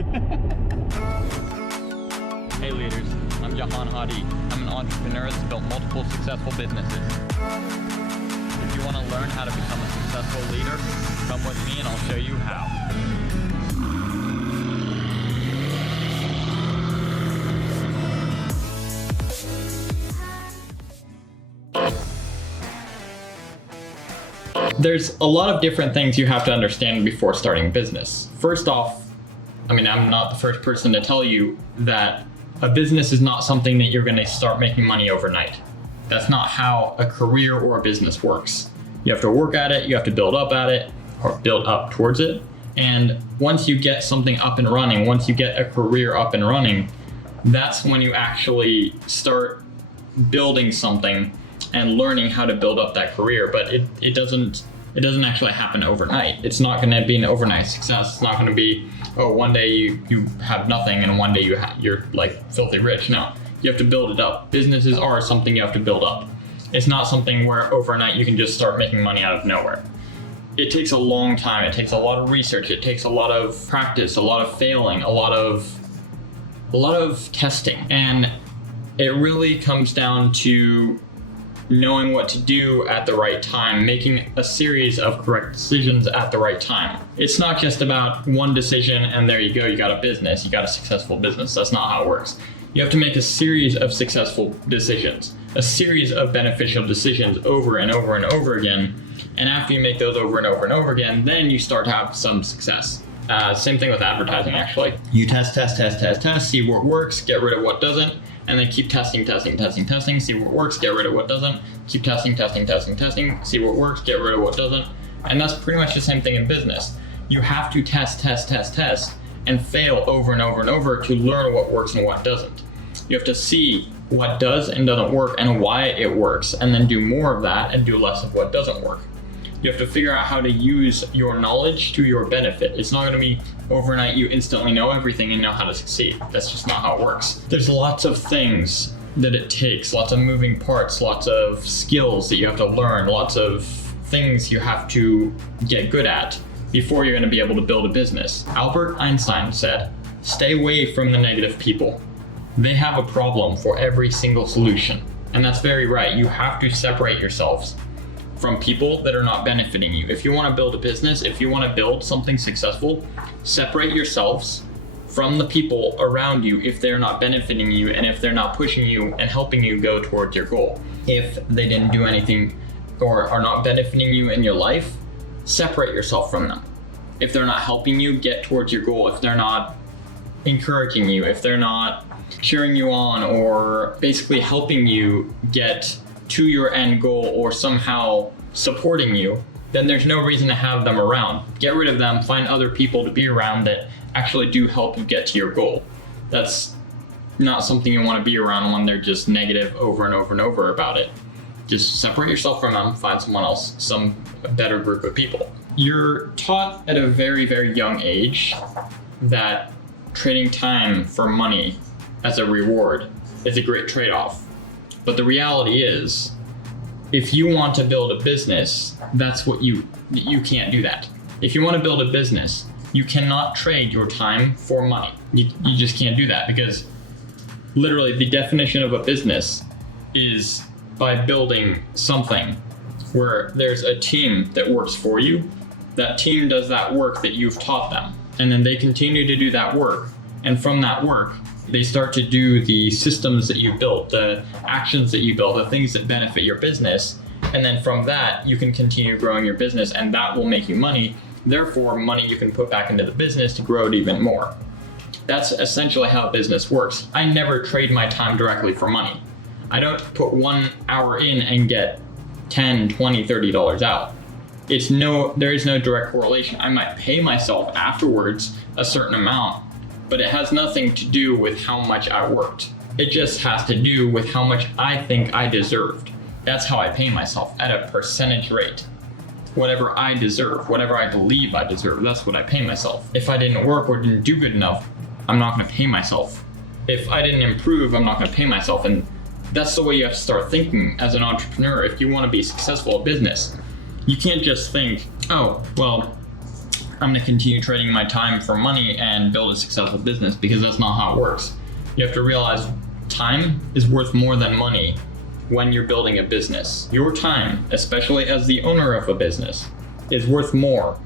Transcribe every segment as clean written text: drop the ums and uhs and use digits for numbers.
Hey leaders, I'm Jahan HADI. I'm an entrepreneur that's built multiple successful businesses. If you want to learn how to become a successful leader, come with me and I'll show you how. There's a lot of different things you have to understand before starting a business. First off, I'm not the first person to tell you that a business is not something that you're going to start making money overnight. That's not how a career or a business works. You have to work at it, you have to build up at it, or build up towards it. And once you get something up and running, once you get a career up and running, that's when you actually start building something and learning how to build up that career. But it doesn't actually happen overnight. It's not going to be an overnight success. It's not going to be, oh, one day you have nothing and one day you're like filthy rich. No, you have to build it up. Businesses are something you have to build up. It's not something where overnight you can just start making money out of nowhere. It takes a long time. It takes a lot of research. It takes a lot of practice, a lot of failing, a lot of testing. And it really comes down to knowing what to do at the right time, making a series of correct decisions at the right time. It's not just about one decision and there you go, you got a business, you got a successful business. That's not how it works. You have to make a series of successful decisions, a series of beneficial decisions over and over and over again. And after you make those over and over and over again, then you start to have some success. Same thing with advertising, actually. You test, see what works, get rid of what doesn't, and then keep testing, see what works, get rid of what doesn't, keep testing, see what works, get rid of what doesn't. And that's pretty much the same thing in business. You have to test, and fail over and over and over to learn what works and what doesn't. You have to see what does and doesn't work and why it works, and then do more of that and do less of what doesn't work. You have to figure out how to use your knowledge to your benefit. It's not going to be overnight you instantly know everything and know how to succeed. That's just not how it works. There's lots of things that it takes, lots of moving parts, lots of skills that you have to learn, lots of things you have to get good at before you're going to be able to build a business. Albert Einstein said, "Stay away from the negative people. They have a problem for every single solution." And that's very right. You have to separate yourselves from people that are not benefiting you. If you want to build a business, if you want to build something successful, separate yourselves from the people around you if they're not benefiting you and if they're not pushing you and helping you go towards your goal. If they didn't do anything or are not benefiting you in your life, separate yourself from them. If they're not helping you get towards your goal, if they're not encouraging you, if they're not cheering you on or basically helping you get to your end goal or somehow supporting you, then there's no reason to have them around. Get rid of them, find other people to be around that actually do help you get to your goal. That's not something you want to be around when they're just negative over and over and over about it. Just separate yourself from them, find someone else, some better group of people. You're taught at a very, very young age that trading time for money as a reward is a great trade-off. But the reality is, if you want to build a business, that's what you can't do that. If you want to build a business, you cannot trade your time for money. You just can't do that, because literally the definition of a business is by building something where there's a team that works for you. That team does that work that you've taught them, and then they continue to do that work. And from that work, they start to do the systems that you built, the actions that you built, the things that benefit your business. And then from that, you can continue growing your business, and that will make you money. Therefore, money you can put back into the business to grow it even more. That's essentially how business works. I never trade my time directly for money. I don't put 1 hour in and get $10, $20, $30 out. There is no direct correlation. I might pay myself afterwards a certain amount, but it has nothing to do with how much I worked. It just has to do with how much I think I deserved. That's how I pay myself, at a percentage rate. Whatever I deserve, whatever I believe I deserve, that's what I pay myself. If I didn't work or didn't do good enough, I'm not gonna pay myself. If I didn't improve, I'm not gonna pay myself. And that's the way you have to start thinking as an entrepreneur if you wanna be successful at business. You can't just think, oh, well, I'm going to continue trading my time for money and build a successful business, because that's not how it works. You have to realize time is worth more than money when you're building a business. Your time, especially as the owner of a business, is worth more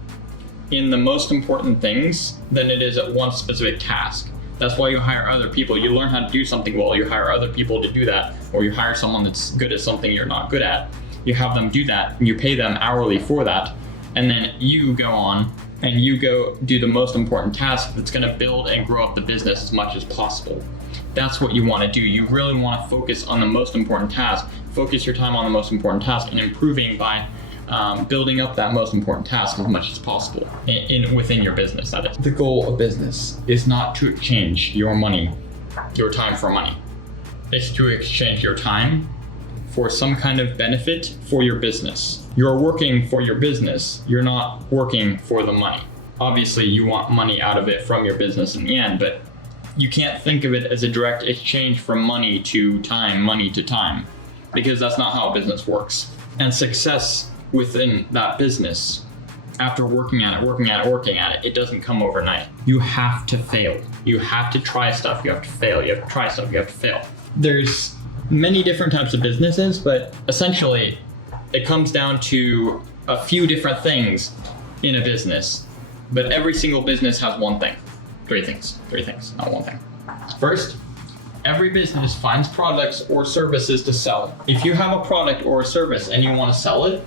in the most important things than it is at one specific task. That's why you hire other people. You learn how to do something well, you hire other people to do that, or you hire someone that's good at something you're not good at. You have them do that, and you pay them hourly for that, and then you go on and you go do the most important task that's going to build and grow up the business as much as possible. That's what you want to do. You really want to focus on the most important task. Focus your time on the most important task and improving by building up that most important task as much as possible within your business, that is. The goal of business is not to exchange your time for money. It's to exchange your time for some kind of benefit for your business. You're working for your business. You're not working for the money. Obviously, you want money out of it from your business in the end, but you can't think of it as a direct exchange from money to time, because that's not how business works. And success within that business, after working at it, it doesn't come overnight. You have to fail. You have to try stuff. You have to fail. You have to try stuff. You have to fail. There's many different types of businesses, but essentially it comes down to a few different things in a business. But every single business has three things, not one thing. First, every business finds products or services to sell. If you have a product or a service and you want to sell it,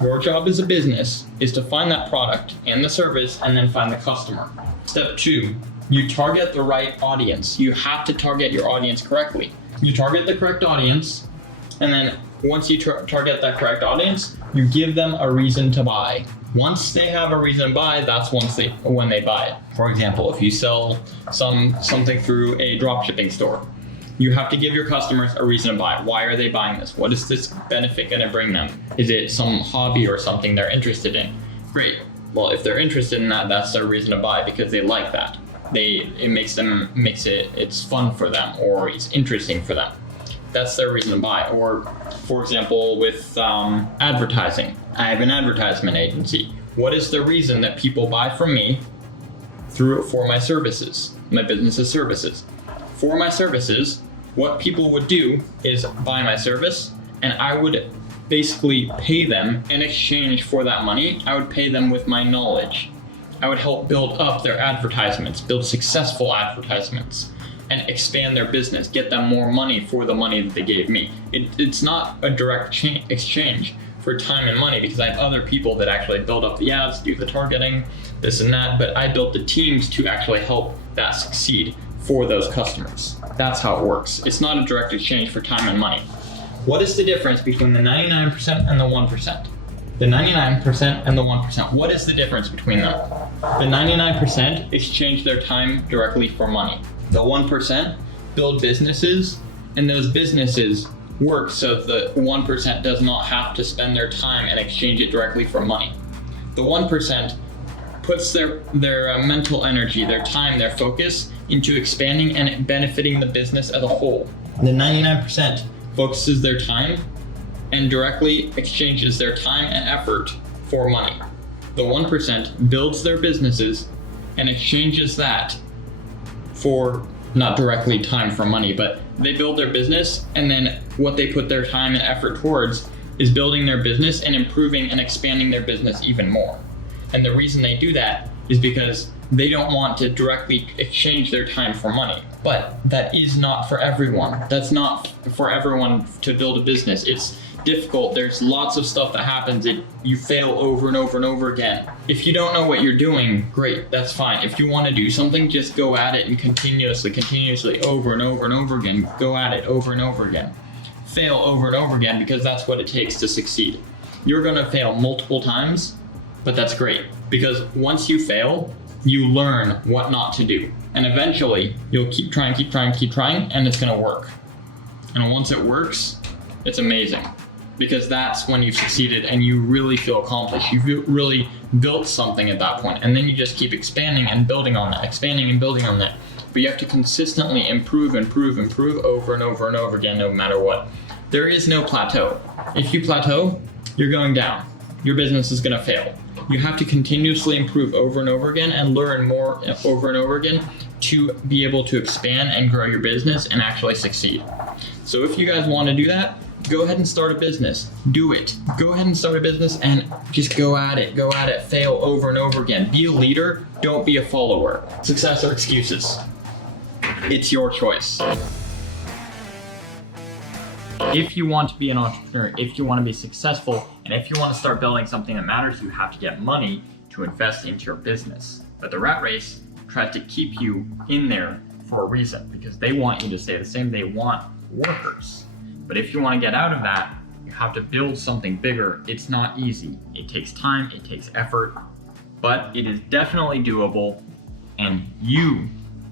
your job as a business is to find that product and the service and then find the customer. Step 2, you target the right audience. You have to target your audience correctly. You target the correct audience, and then once you target that correct audience, you give them a reason to buy. Once they have a reason to buy, that's when they buy it. For example, if you sell something through a dropshipping store, you have to give your customers a reason to buy. Why are they buying this? What is this benefit going to bring them? Is it some hobby or something they're interested in? Great. Well, if they're interested in that, that's their reason to buy, because they like that. It's fun for them, or it's interesting for them. That's their reason to buy. Or, for example, with advertising, I have an advertisement agency. What is the reason that people buy from me for my services, my business's services? For my services, what people would do is buy my service, and I would basically pay them in exchange for that money. I would pay them with my knowledge. I would help build up their advertisements, build successful advertisements, and expand their business, get them more money for the money that they gave me. It's not a direct exchange for time and money, because I have other people that actually build up the ads, do the targeting, this and that, but I built the teams to actually help that succeed for those customers. That's how it works. It's not a direct exchange for time and money. What is the difference between the 99% and the 1%? The 99% and the 1%. What is the difference between them? The 99% exchange their time directly for money. The 1% build businesses, and those businesses work so the 1% does not have to spend their time and exchange it directly for money. The 1% puts their mental energy, their time, their focus into expanding and benefiting the business as a whole. The 99% focuses their time and directly exchanges their time and effort for money. The 1% builds their businesses and exchanges that for not directly time for money, but they build their business, and then what they put their time and effort towards is building their business and improving and expanding their business even more. And the reason they do that is because they don't want to directly exchange their time for money. But that is not for everyone. That's not for everyone to build a business. It's difficult. There's lots of stuff that happens that you fail over and over and over again. If you don't know what you're doing, great, that's fine. If you want to do something, just go at it and continuously over and over and over again. Go at it over and over again. Fail over and over again, because that's what it takes to succeed. You're going to fail multiple times, but that's great, because once you fail, you learn what not to do. And eventually, you'll keep trying, and it's going to work. And once it works, it's amazing, because that's when you've succeeded and you really feel accomplished. You've really built something at that point, and then you just keep expanding and building on that, But you have to consistently improve over and over and over again, no matter what. There is no plateau. If you plateau, you're going down. Your business is going to fail. You have to continuously improve over and over again and learn more over and over again to be able to expand and grow your business and actually succeed. So if you guys want to do that, go ahead and start a business. Do it. Go ahead and start a business and just go at it. Go at it. Fail over and over again. Be a leader. Don't be a follower. Success or excuses. It's your choice. If you want to be an entrepreneur, if you want to be successful, and if you want to start building something that matters, you have to get money to invest into your business. But the rat race tries to keep you in there for a reason, because they want you to stay the same. They want workers. But if you want to get out of that, you have to build something bigger. It's not easy. It takes time, it takes effort, but it is definitely doable. And you,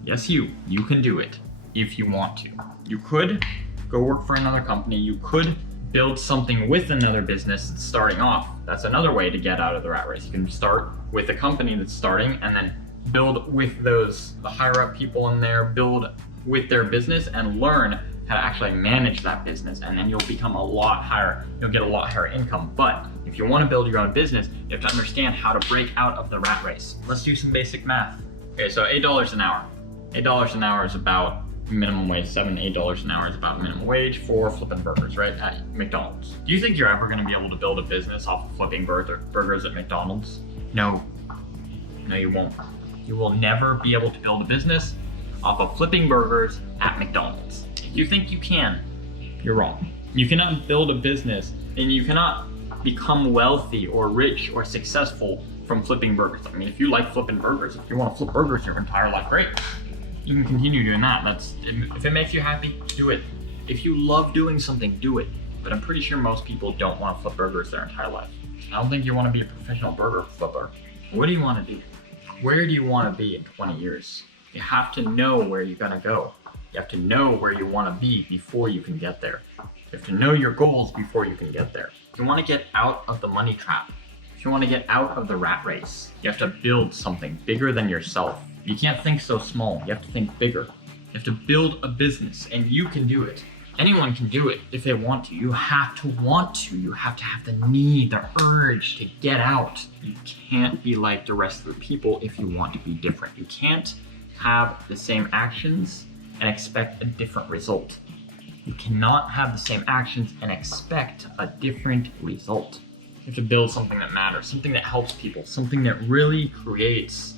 yes you can do it if you want to. You could go work for another company. You could build something with another business that's starting off. That's another way to get out of the rat race. You can start with a company that's starting and then build with the higher up people in there, build with their business and learn how to actually manage that business, and then you'll become a lot higher, you'll get a lot higher income. But if you want to build your own business, you have to understand how to break out of the rat race. Let's do some basic math. Okay, so $8 an hour. $8 an hour is about minimum wage. $8 an hour is about minimum wage for flipping burgers, right, at McDonald's. Do you think you're ever going to be able to build a business off of flipping burgers at McDonald's? No, you won't. You will never be able to build a business off of flipping burgers at McDonald's. If you think you can, you're wrong. You cannot build a business and you cannot become wealthy or rich or successful from flipping burgers. I mean, if you like flipping burgers, if you want to flip burgers your entire life, great. You can continue doing that. If it makes you happy, do it. If you love doing something, do it. But I'm pretty sure most people don't want to flip burgers their entire life. I don't think you want to be a professional burger flipper. What do you want to do? Where do you want to be in 20 years? You have to know where you're gonna go. You have to know where you want to be before you can get there. You have to know your goals before you can get there. If you want to get out of the money trap, if you want to get out of the rat race, you have to build something bigger than yourself. You can't think so small. You have to think bigger. You have to build a business, and you can do it. Anyone can do it if they want to. You have to want to. You have to have the need, the urge to get out. You can't be like the rest of the people if you want to be different. You can't have the same actions and expect a different result. You cannot have the same actions and expect a different result. You have to build something that matters, something that helps people, something that really creates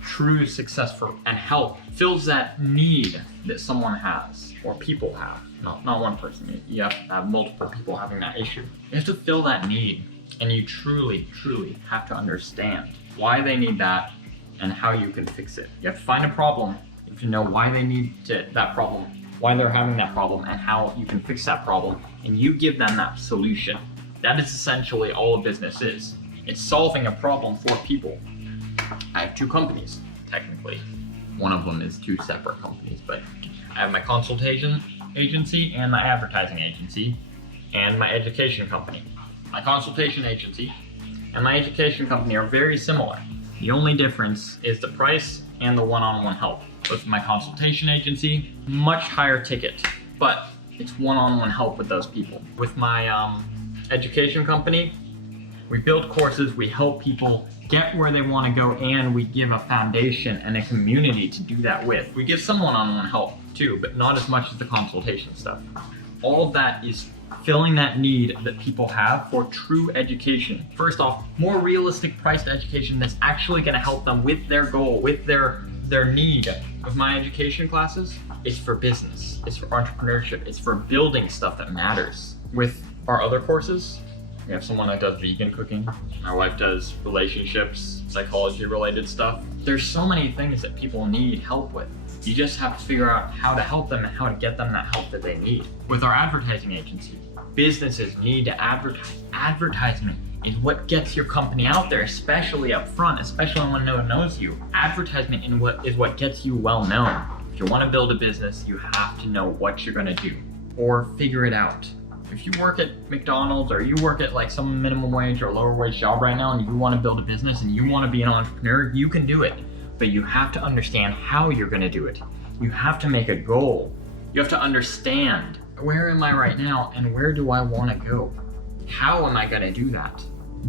true success for and help, fills that need that someone has or people have. Not one person. You have to have multiple people having that issue. You have to fill that need, and you truly have to understand why they need that and how you can fix it. You have to find a problem. You have to know why they need that problem, why they're having that problem, and how you can fix that problem, and you give them that solution. That is essentially all a business is. It's solving a problem for people. I have two companies, technically. One of them is two separate companies, but I have my consultation agency and my advertising agency and my education company. My consultation agency and my education company are very similar. The only difference is the price and the one-on-one help. With my consultation agency, much higher ticket, but it's one-on-one help with those people. With my education company, we build courses, we help people get where they want to go, and we give a foundation and a community to do that with. We give some one-on-one help too, but not as much as the consultation stuff. All of that is filling that need that people have for true education. First off, more realistic priced education that's actually going to help them with their goal, with their need. With my education classes, it's for business, it's for entrepreneurship, it's for building stuff that matters. With our other courses, we have someone that does vegan cooking. My wife does relationships, psychology related stuff. There's so many things that people need help with. You just have to figure out how to help them and how to get them that help that they need. With our advertising agency, businesses need to advertise. Advertisement is what gets your company out there, especially up front, especially when no one knows you. Advertisement is what gets you well known. If you want to build a business, you have to know what you're going to do or figure it out. If you work at McDonald's or you work at like some minimum wage or lower wage job right now and you want to build a business and you want to be an entrepreneur, you can do it. But you have to understand how you're going to do it. You have to make a goal. You have to understand, where am I right now and where do I want to go? How am I going to do that?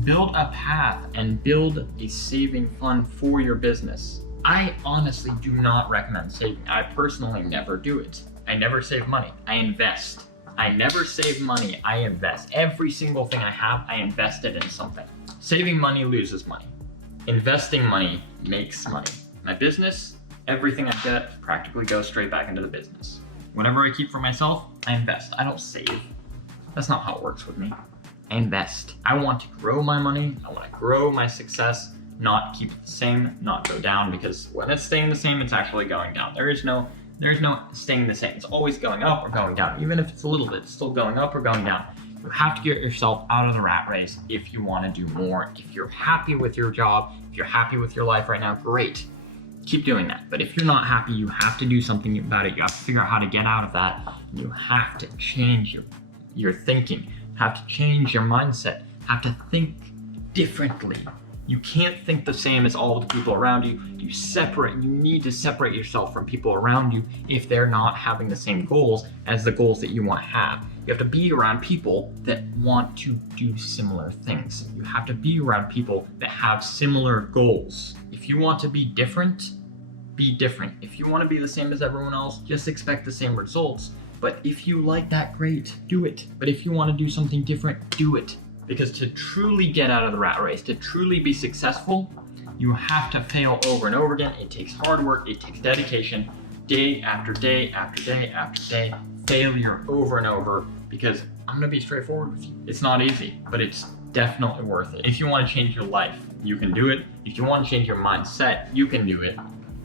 Build a path and build a saving fund for your business. I honestly do not recommend saving. I personally never do it. I never save money. I invest. I never save money. I invest. Every single thing I have, I invest it in something. Saving money loses money. Investing money makes money. My business, everything I get practically goes straight back into the business. Whatever I keep for myself, I invest. I don't save. That's not how it works with me. I invest. I want to grow my money. I want to grow my success, not keep it the same, not go down, because when it's staying the same, it's actually going down. There's no staying the same. It's always going up or going down. Even if it's a little bit, it's still going up or going down. You have to get yourself out of the rat race if you want to do more. If you're happy with your job, if you're happy with your life right now, great. Keep doing that. But if you're not happy, you have to do something about it. You have to figure out how to get out of that. You have to change your thinking. You have to change your mindset. You have to think differently. You can't think the same as all the people around you. You need to separate yourself from people around you if they're not having the same goals as the goals that you want to have. You have to be around people that want to do similar things. You have to be around people that have similar goals. If you want to be different, be different. If you want to be the same as everyone else, just expect the same results. But if you like that, great, do it. But if you want to do something different, do it. Because to truly get out of the rat race, to truly be successful, you have to fail over and over again. It takes hard work, it takes dedication, day after day after day after day, failure over and over, because I'm gonna be straightforward with you. It's not easy, but it's definitely worth it. If you wanna change your life, you can do it. If you wanna change your mindset, you can do it.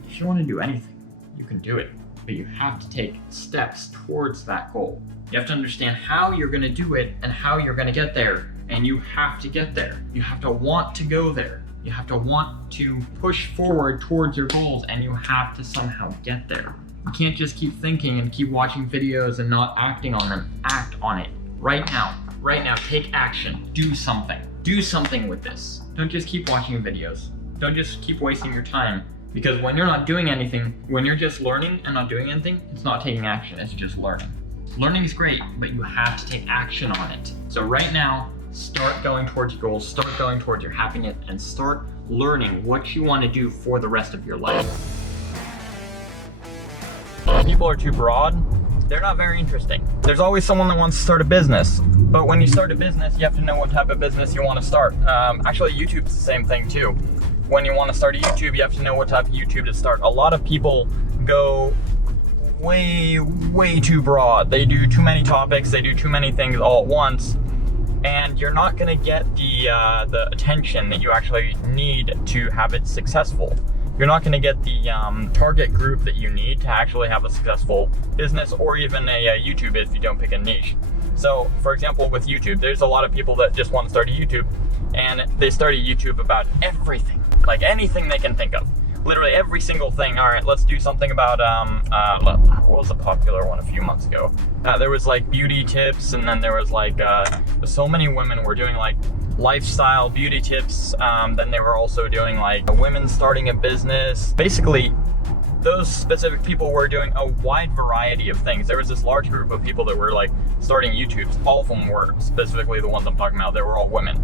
If you wanna do anything, you can do it. But you have to take steps towards that goal. You have to understand how you're gonna do it and how you're gonna get there. And you have to get there. You have to want to go there. You have to want to push forward towards your goals, and you have to somehow get there. You can't just keep thinking and keep watching videos and not acting on them. Act on it right now. Right now, take action. Do something. Do something with this. Don't just keep watching videos. Don't just keep wasting your time. Because when you're not doing anything, when you're just learning and not doing anything, it's not taking action, it's just learning. Learning is great, but you have to take action on it. So right now, start going towards your goals, start going towards your happiness, and start learning what you want to do for the rest of your life. People are too broad. They're not very interesting. There's always someone that wants to start a business, but when you start a business, you have to know what type of business you want to start. Actually, YouTube's the same thing too. When you want to start a YouTube, you have to know what type of YouTube to start. A lot of people go way too broad. They do too many topics, they do too many things all at once, and you're not going to get the attention that you actually need to have it successful. You're not going to get the target group that you need to actually have a successful business, or even a YouTube if you don't pick a niche. So, for example, with YouTube, there's a lot of people that just want to start a YouTube, and they start a YouTube about everything, like anything they can think of. Literally every single thing. All right, let's do something about, what was a popular one a few months ago? There was like beauty tips, and then there was like, so many women were doing like lifestyle beauty tips. Then they were also doing like women starting a business. Basically, those specific people were doing a wide variety of things. There was this large group of people that were like starting YouTubes. All of them were, specifically the ones I'm talking about, they were all women,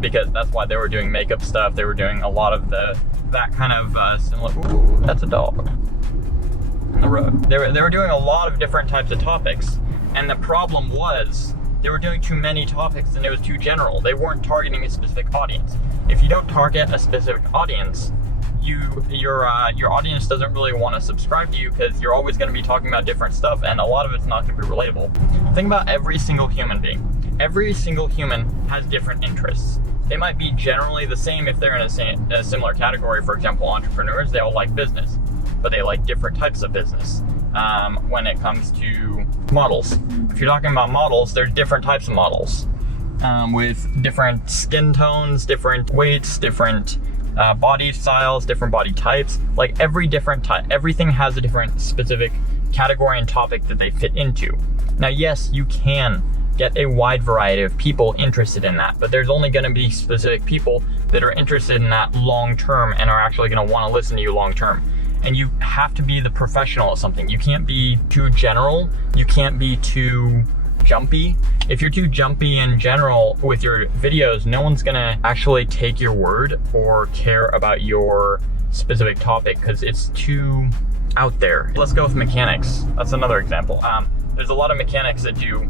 because that's why they were doing makeup stuff. They were doing a lot of that kind of similar. Ooh, that's a dog on the road. They were doing a lot of different types of topics, and the problem was they were doing too many topics and it was too general. They weren't targeting a specific audience. If you don't target a specific audience, your audience doesn't really want to subscribe to you, because you're always going to be talking about different stuff, and a lot of it's not going to be relatable. Think about every single human being. Every single human has different interests. They might be generally the same if they're in a similar category. For example, entrepreneurs, they all like business, but they like different types of business. When it comes to models, if you're talking about models, there's different types of models with different skin tones, different weights, different body styles, different body types. Like every different type, everything has a different specific category and topic that they fit into. Now, yes, you can get a wide variety of people interested in that, but there's only going to be specific people that are interested in that long term and are actually going to want to listen to you long term. And you have to be the professional at something. You can't be too general. You can't be too jumpy. If you're too jumpy in general with your videos, no one's gonna actually take your word or care about your specific topic because it's too out there. Let's go with mechanics. That's another example. There's a lot of mechanics that do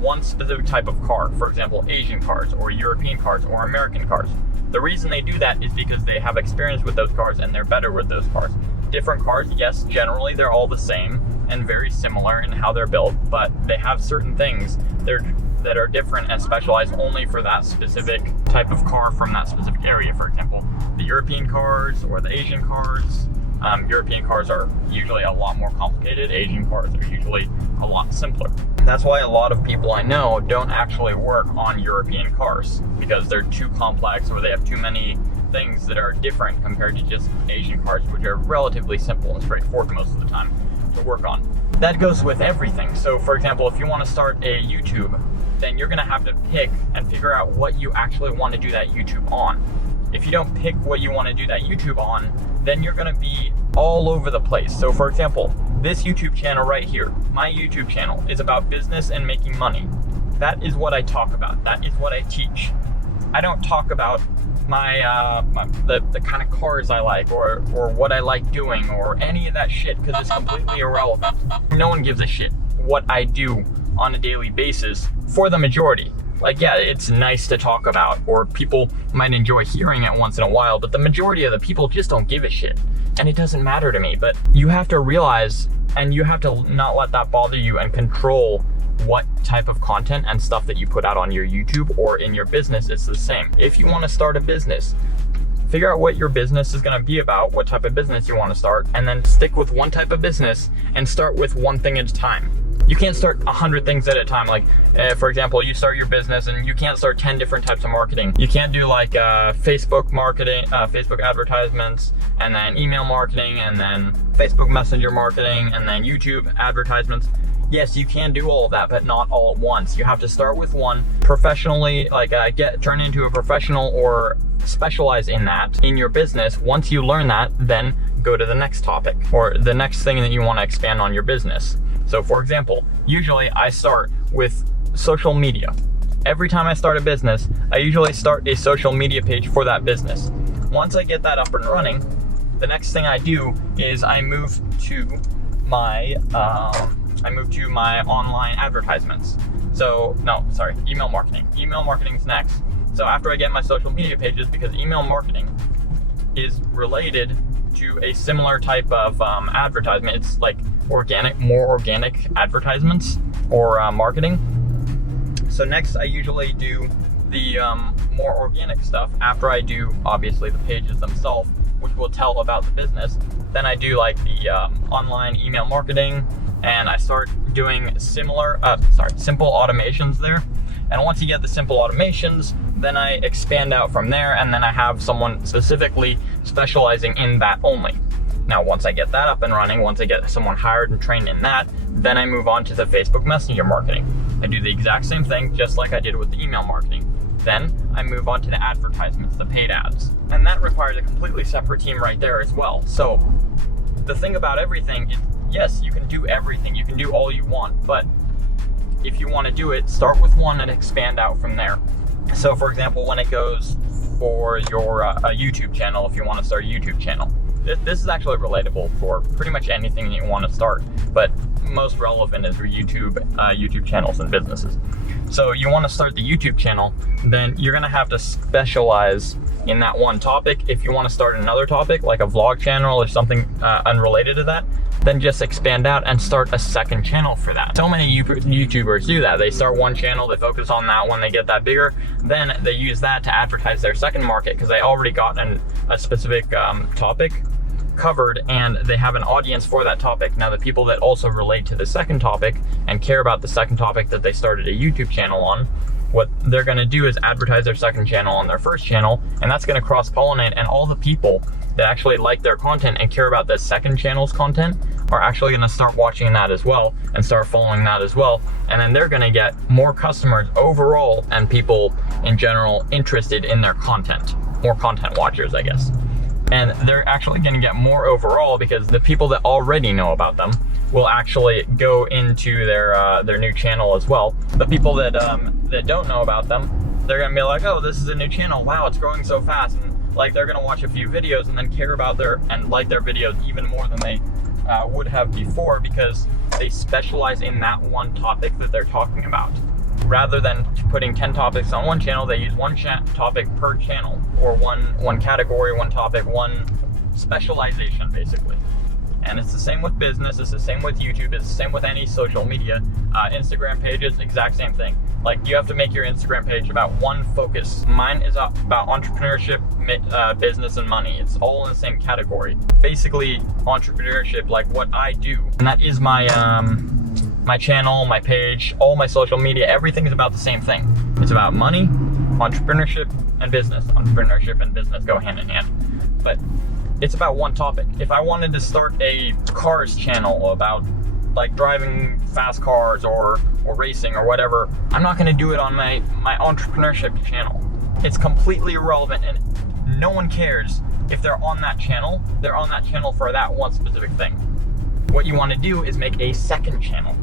one specific type of car, for example, Asian cars or European cars or American cars. The reason they do that is because they have experience with those cars and they're better with those cars. Different cars, yes, generally they're all the same and very similar in how they're built, but they have certain things that are different and specialized only for that specific type of car from that specific area. For example, the European cars or the Asian cars. European cars are usually a lot more complicated. Asian cars are usually a lot simpler. That's why a lot of people I know don't actually work on European cars because they're too complex or they have too many things that are different compared to just Asian cars, which are relatively simple and straightforward most of the time to work on. That goes with everything. So for example, if you want to start a YouTube, then you're going to have to pick and figure out what you actually want to do that YouTube on. If you don't pick what you want to do that YouTube on, then you're going to be all over the place. So for example, this YouTube channel right here, my YouTube channel is about business and making money. That is what I talk about. That is what I teach. I don't talk about the kind of cars I like or what I like doing or any of that shit because it's completely irrelevant. No one gives a shit what I do on a daily basis for the majority. Like, yeah, it's nice to talk about, or people might enjoy hearing it once in a while, but the majority of the people just don't give a shit. And it doesn't matter to me, but you have to realize, and you have to not let that bother you and control what type of content and stuff that you put out on your YouTube or in your business. It's the same. If you want to start a business, figure out what your business is going to be about, what type of business you want to start, and then stick with one type of business and start with one thing at a time. You can't start 100 things at a time. Like, for example, you start your business and you can't start 10 different types of marketing. You can't do like Facebook marketing, Facebook advertisements, and then email marketing, and then Facebook Messenger marketing, and then YouTube advertisements. Yes, you can do all of that, but not all at once. You have to start with one professionally, like turn into a professional or specialize in that in your business. Once you learn that, then go to the next topic or the next thing that you want to expand on your business. So for example, usually I start with social media. Every time I start a business, I usually start a social media page for that business. Once I get that up and running, the next thing I do is I move to my online advertisements. So no, sorry, email marketing. Email marketing is next. So after I get my social media pages, because email marketing is related to a similar type of advertisement, it's like more organic advertisements or marketing. So next I usually do the more organic stuff after I do obviously the pages themselves, which will tell about the business. Then I do like the online email marketing, and I start doing simple automations there. And once you get the simple automations, then I expand out from there, and then I have someone specifically specializing in that only. Now, once I get that up and running, once I get someone hired and trained in that, then I move on to the Facebook Messenger marketing. I do the exact same thing, just like I did with the email marketing. Then I move on to the advertisements, the paid ads. And that requires a completely separate team right there as well. So the thing about everything is, yes, you can do everything. You can do all you want, but if you want to do it, start with one and expand out from there. So for example, when it goes for your a YouTube channel, if you want to start a YouTube channel, this is actually relatable for pretty much anything that you want to start, but most relevant is for YouTube channels and businesses. So you want to start the YouTube channel, then you're going to have to specialize in that one topic. If you want to start another topic, like a vlog channel or something unrelated to that, then just expand out and start a second channel for that. So many YouTubers do that. They start one channel, they focus on that when they get that bigger, then they use that to advertise their second market because they already got a specific topic covered and they have an audience for that topic. Now the people that also relate to the second topic and care about the second topic that they started a YouTube channel on, what they're going to do is advertise their second channel on their first channel, and that's going to cross-pollinate, and all the people that actually like their content and care about the second channel's content are actually going to start watching that as well and start following that as well, and then they're going to get more customers overall and people in general interested in their content, more content watchers, I guess. And they're actually going to get more overall because the people that already know about them will actually go into their new channel as well. The people that don't know about them, they're gonna be like, oh, this is a new channel. Wow, it's growing so fast. And like they're gonna watch a few videos and then care about and like their videos even more than they would have before, because they specialize in that one topic that they're talking about. Rather than putting 10 topics on one channel, they use one topic per channel, or one category, one topic, one specialization basically. And it's the same with business, it's the same with YouTube, it's the same with any social media. Instagram pages, exact same thing. Like, you have to make your Instagram page about one focus. Mine is about entrepreneurship, business, and money. It's all in the same category. Basically, entrepreneurship, like what I do. And that is my my channel, my page, all my social media, everything is about the same thing. It's about money, entrepreneurship, and business. Entrepreneurship and business go hand in hand. But it's about one topic. If I wanted to start a cars channel about like driving fast cars or racing or whatever, I'm not gonna do it on my entrepreneurship channel. It's completely irrelevant, and no one cares if they're on that channel. They're on that channel for that one specific thing. What you wanna do is make a second channel.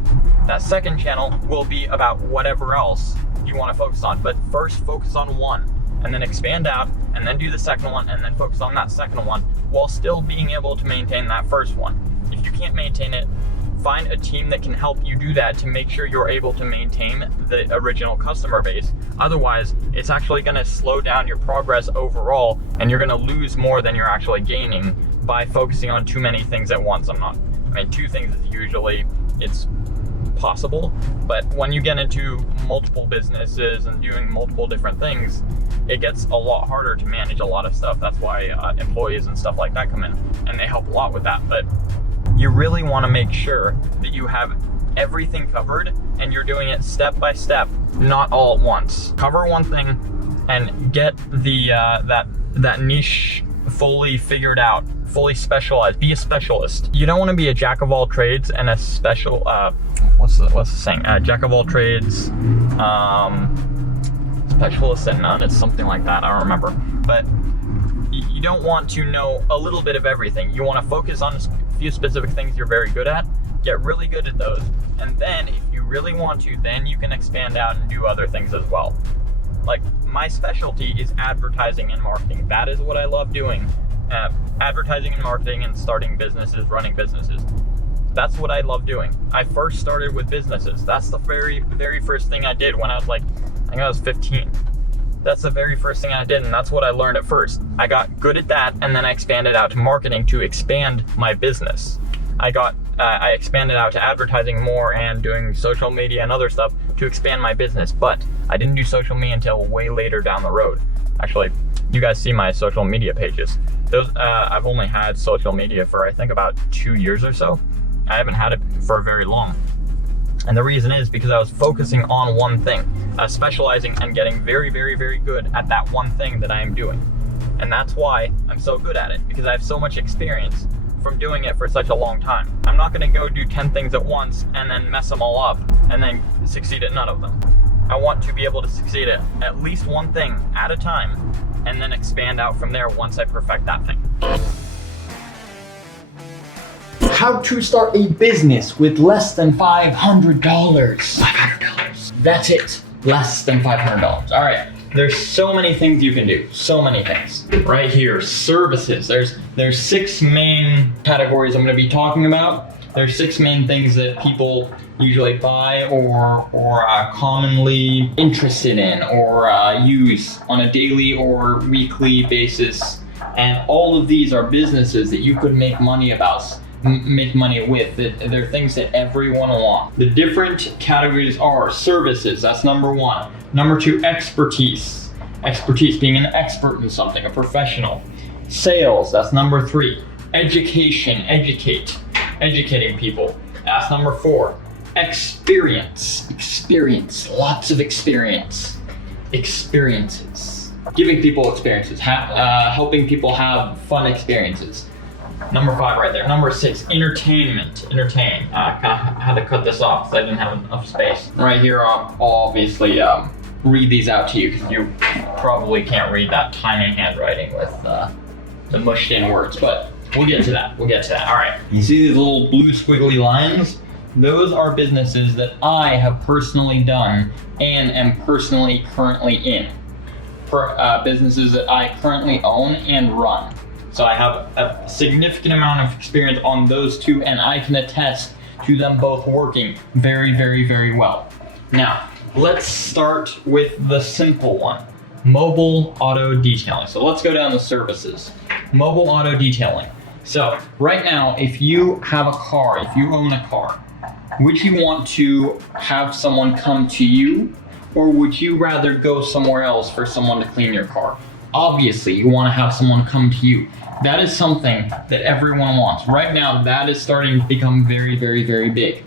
That second channel will be about whatever else you wanna focus on, but first focus on one, and then expand out, and then do the second one, and then focus on that second one, while still being able to maintain that first one. If you can't maintain it, find a team that can help you do that to make sure you're able to maintain the original customer base. Otherwise, it's actually gonna slow down your progress overall, and you're gonna lose more than you're actually gaining by focusing on too many things at once. I mean, two things is usually, it's possible, but when you get into multiple businesses and doing multiple different things, it gets a lot harder to manage a lot of stuff. That's why employees and stuff like that come in, and they help a lot with that. But you really want to make sure that you have everything covered and you're doing it step by step, not all at once. Cover one thing and get the that niche fully figured out, fully specialized. Be a specialist. You don't want to be a jack of all trades and a special what's the saying? Jack of all trades, specialist at none. It's something like that. I don't remember. But you don't want to know a little bit of everything. You want to focus on a few specific things you're very good at. Get really good at those, and then if you really want to, then you can expand out and do other things as well. Like, my specialty is advertising and marketing. That is what I love doing. Advertising and marketing, and starting businesses, running businesses. That's what I love doing. I first started with businesses. That's the very, very first thing I did when I was like, I think I was 15. That's the very first thing I did, and that's what I learned at first. I got good at that, and then I expanded out to marketing to expand my business. I expanded out to advertising more and doing social media and other stuff to expand my business, but I didn't do social media until way later down the road. Actually, you guys see my social media pages. Those I've only had social media for, I think, about 2 years or so. I haven't had it for very long. And the reason is because I was focusing on one thing, specializing and getting very, very, very good at that one thing that I am doing. And that's why I'm so good at it, because I have so much experience from doing it for such a long time. I'm not gonna go do 10 things at once and then mess them all up and then succeed at none of them. I want to be able to succeed at least one thing at a time, and then expand out from there once I perfect that thing. How to start a business with less than $500. $500. That's it. Less than $500. All right. There's so many things you can do. So many things. Right here, services. There's 6 main categories I'm going to be talking about. There's 6 main things that people usually buy or commonly interested in or use on a daily or weekly basis. And all of these are businesses that you could make money with. They're things that everyone wants. The different categories are services, that's number 1. Number 2, expertise. Expertise, being an expert in something, a professional. Sales, that's number 3. Education, educating people. That's number 4. Experience, lots of experiences. Giving people experiences, helping people have fun experiences. Number 5 right there. Number 6, entertainment. Entertain. I had to cut this off because I didn't have enough space. Right here, I'll obviously read these out to you because you probably can't read that tiny handwriting the mushed in words, but we'll get to that. All right. You see these little blue squiggly lines? Those are businesses that I have personally done and am personally currently in. Businesses that I currently own and run. So I have a significant amount of experience on those two, and I can attest to them both working very, very, very well. Now, let's start with the simple one. Mobile auto detailing. So let's go down to services. Mobile auto detailing. So right now, if you have a car, if you own a car, would you want to have someone come to you, or would you rather go somewhere else for someone to clean your car? Obviously, you want to have someone come to you. That is something that everyone wants. Right now, that is starting to become very, very, very big.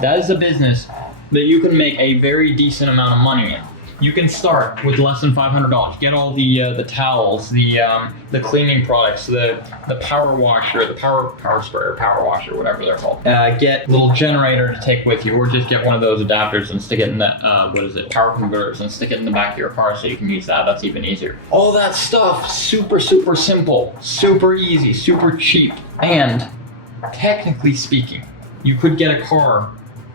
That is a business that you can make a very decent amount of money in. You can start with less than $500. Get all the towels, the cleaning products, the power washer, the power sprayer, power washer, whatever they're called. Get a little generator to take with you, or just get one of those adapters and stick it in the power converters, and stick it in the back of your car so you can use that. That's even easier. All that stuff, super, super simple, super easy, super cheap, and technically speaking, you could get a car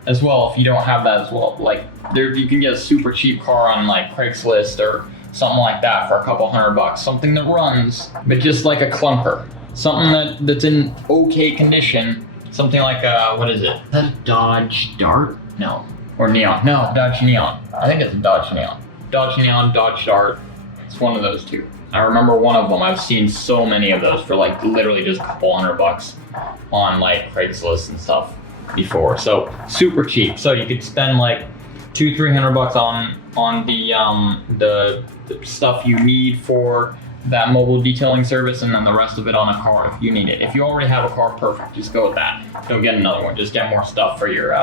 as well if you don't have that as well. Like you can get a super cheap car on like Craigslist or something like that for a couple $100. Something that runs, but just like a clunker. Something that's in okay condition. Something like what is it? Is that a Dodge Dart? No. Or Neon? No, Dodge Neon. I think it's a Dodge Neon. Dodge Neon, Dodge Dart. It's one of those two. I remember one of them. I've seen so many of those for like literally just a couple $100 on like Craigslist and stuff before. So super cheap. So you could spend like $200-300 on the stuff you need for that mobile detailing service, and then the rest of it on a car if you need it. If you already have a car, perfect. Just go with that. Don't get another one. Just get more stuff for your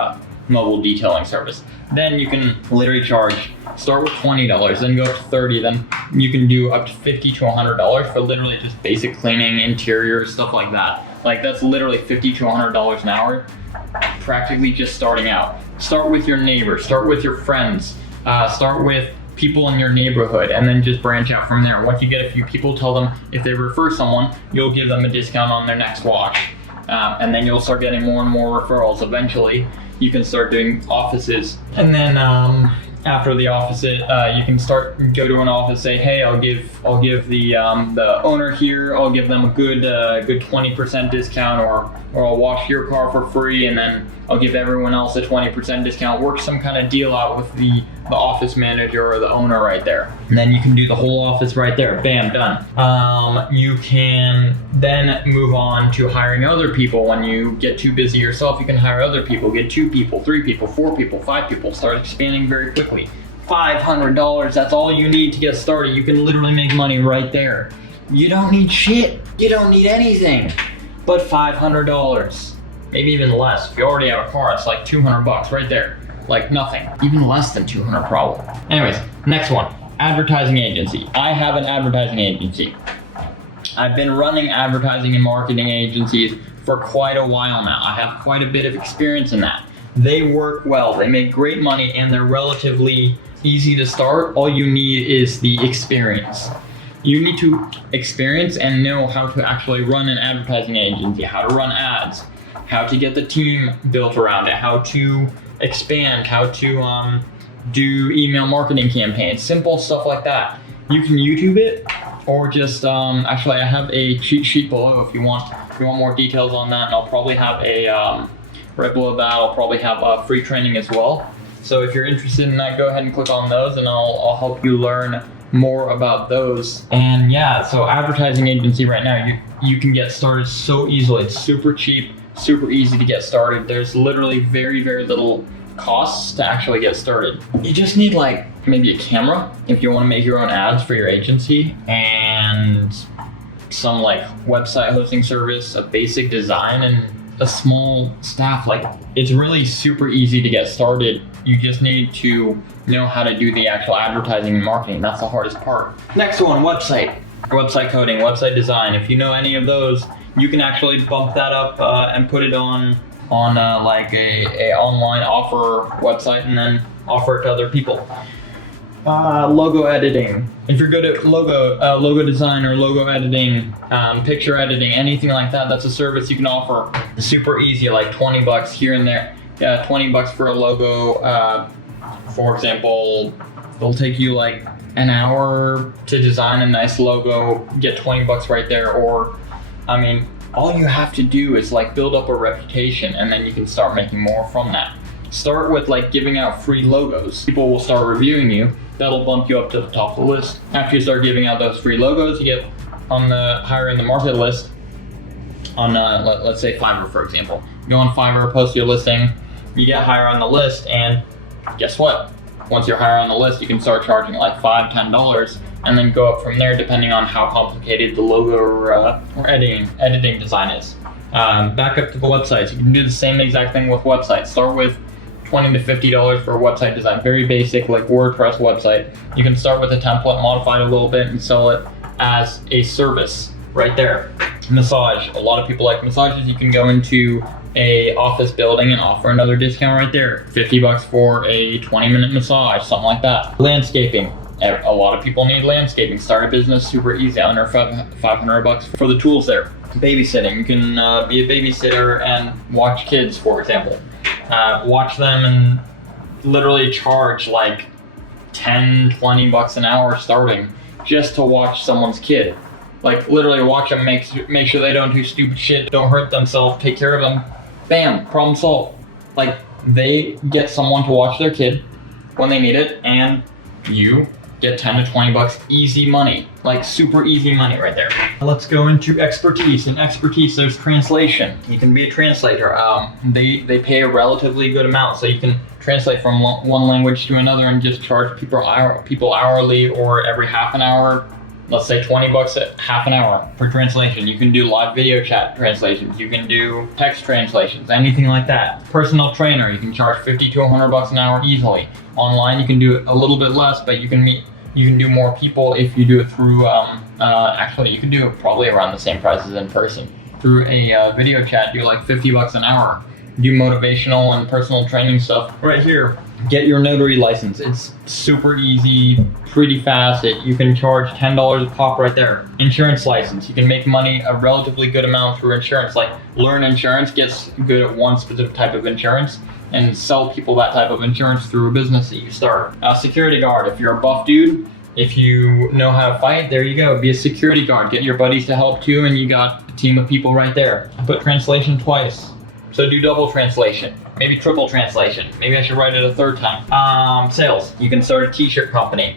mobile detailing service. Then you can literally start with $20, then go up to $30, then you can do up to $50 to $100 for literally just basic cleaning, interior, stuff like that. Like that's literally $50 to $100 an hour, practically just starting out. Start with your neighbors, start with your friends, start with people in your neighborhood, and then just branch out from there. Once you get a few people, tell them if they refer someone, you'll give them a discount on their next wash. And then you'll start getting more and more referrals. Eventually, you can start doing offices. And then after the office, you can go to an office, say, hey, I'll give the owner here, I'll give them a good 20% discount, or I'll wash your car for free, and then I'll give everyone else a 20% discount. Work some kind of deal out with the office manager or the owner right there. And then you can do the whole office right there. Bam, done. You can then move on to hiring other people. When you get too busy yourself, you can hire other people. Get 2 people, 3 people, 4 people, 5 people. Start expanding very quickly. $500, that's all you need to get started. You can literally make money right there. You don't need shit. You don't need anything but $500. Maybe even less. If you already have a car, it's like $200 right there. Like nothing. Even less than 200 probably. Anyways, next one. Advertising agency. I have an advertising agency. I've been running advertising and marketing agencies for quite a while now. I have quite a bit of experience in that. They work well. They make great money, and they're relatively easy to start. All you need is the experience. You need to experience and know how to actually run an advertising agency, how to run ads, how to get the team built around it, how to expand, how to do email marketing campaigns, simple stuff like that. You can YouTube it, or just actually I have a cheat sheet below if you want more details on that, and I'll probably have a right below that I'll probably have free training as well. So if you're interested in that, go ahead and click on those, and I'll help you learn more about those. And yeah, so advertising agency right now, you can get started so easily. It's super cheap, super easy to get started. There's literally very, very little costs to actually get started. You just need like maybe a camera if you want to make your own ads for your agency, and some like website hosting service, a basic design, and a small staff. Like it's really super easy to get started. You just need to know how to do the actual advertising and marketing. That's the hardest part. Next one, website coding, website design. If you know any of those, you can actually bump that up and put it on like a online offer website, and then offer it to other people. Logo editing. If you're good at logo design or logo editing, picture editing, anything like that, that's a service you can offer. Super easy, like 20 bucks here and there. Yeah, 20 bucks for a logo. For example, it'll take you like an hour to design a nice logo, get 20 bucks right there. Or, I mean, all you have to do is like build up a reputation, and then you can start making more from that. Start with like giving out free logos. People will start reviewing you. That'll bump you up to the top of the list. After you start giving out those free logos, you get on the higher in the market list on let's say Fiverr, for example. You go on Fiverr, post your listing, you get higher on the list, and guess what? Once you're higher on the list, you can start charging like $5, $10, and then go up from there depending on how complicated the logo or editing design is. Back up to the websites. You can do the same exact thing with websites. Start with $20 to $50 for a website design. Very basic, like WordPress website. You can start with a template, modify it a little bit, and sell it as a service right there. Massage. A lot of people like massages. You can go into a office building and offer another discount right there. 50 bucks for a 20-minute massage, something like that. Landscaping. A lot of people need landscaping. Start a business super easy, under 500 bucks for the tools there. Babysitting. You can be a babysitter and watch kids, for example. Watch them and literally charge like 10, 20 bucks an hour starting just to watch someone's kid. Like literally watch them, make sure they don't do stupid shit, don't hurt themselves, take care of them. Bam, problem solved. Like they get someone to watch their kid when they need it, and you get 10 to 20 bucks, easy money, like super easy money right there. Let's go into expertise. In expertise, there's translation. You can be a translator. They pay a relatively good amount, so you can translate from one language to another and just charge people hourly, or every half an hour. Let's say 20 bucks at half an hour for translation. You can do live video chat translations. You can do text translations, anything like that. Personal trainer, you can charge 50 to 100 bucks an hour easily. Online, you can do it a little bit less, but you can do more people if you do it through, actually you can do it probably around the same price as in person. Through a video chat, do like 50 bucks an hour. Do motivational and personal training stuff. Right here, get your notary license. It's super easy, pretty fast. You can charge $10 a pop right there. Insurance license, you can make money a relatively good amount through insurance. Like learn insurance, get good at one specific type of insurance, and sell people that type of insurance through a business that you start. Security guard, if you're a buff dude, if you know how to fight, there you go. Be a security guard. Get your buddies to help too, and you got a team of people right there. Put translation twice. So do double translation, maybe triple translation. Maybe I should write it a third time. Sales, you can start a t-shirt company.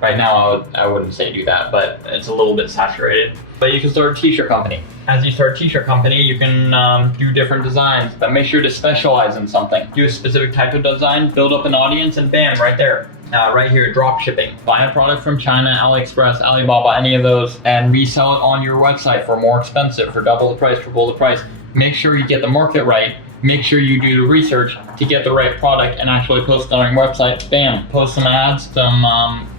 Right now, I wouldn't say do that, but it's a little bit saturated. But you can start a t-shirt company. As you start a t-shirt company, you can do different designs, but make sure to specialize in something. Do a specific type of design, build up an audience, and bam, right there. Right here, drop shipping. Buy a product from China, AliExpress, Alibaba, any of those, and resell it on your website for more expensive, for double the price, triple the price. Make sure you get the market right. Make sure you do the research to get the right product and actually post it on your website. Bam, post some ads, some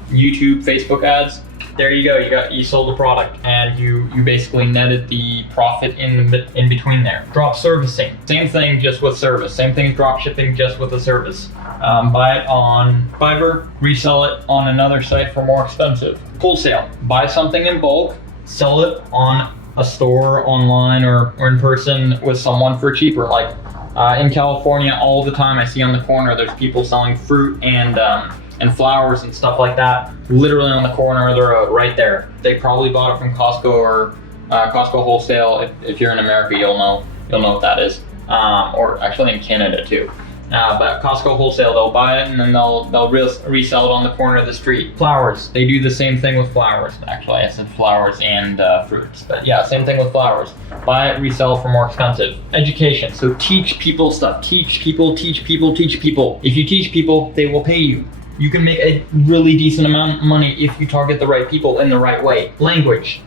YouTube, Facebook ads. There you go. You sold the product, and you basically netted the profit in between there. Drop servicing, same thing, just with service. Same thing as drop shipping, just with a service. Buy it on Fiverr, resell it on another site for more expensive. Wholesale, buy something in bulk, sell it on a store, online, or in person with someone for cheaper. Like in California, all the time I see on the corner, there's people selling fruit and flowers and stuff like that, literally on the corner of the road, right there. They probably bought it from Costco or Costco wholesale. If you're in America, you'll know what that is, or actually in Canada too. But Costco wholesale, they'll buy it and then they'll resell it on the corner of the street. Flowers, they do the same thing with flowers. Actually, I said flowers and fruits, but yeah, same thing with flowers. Buy it, resell for more expensive. Education, so teach people stuff. Teach people, teach people, teach people. If you teach people, they will pay you. You can make a really decent amount of money if you target the right people in the right way. Language.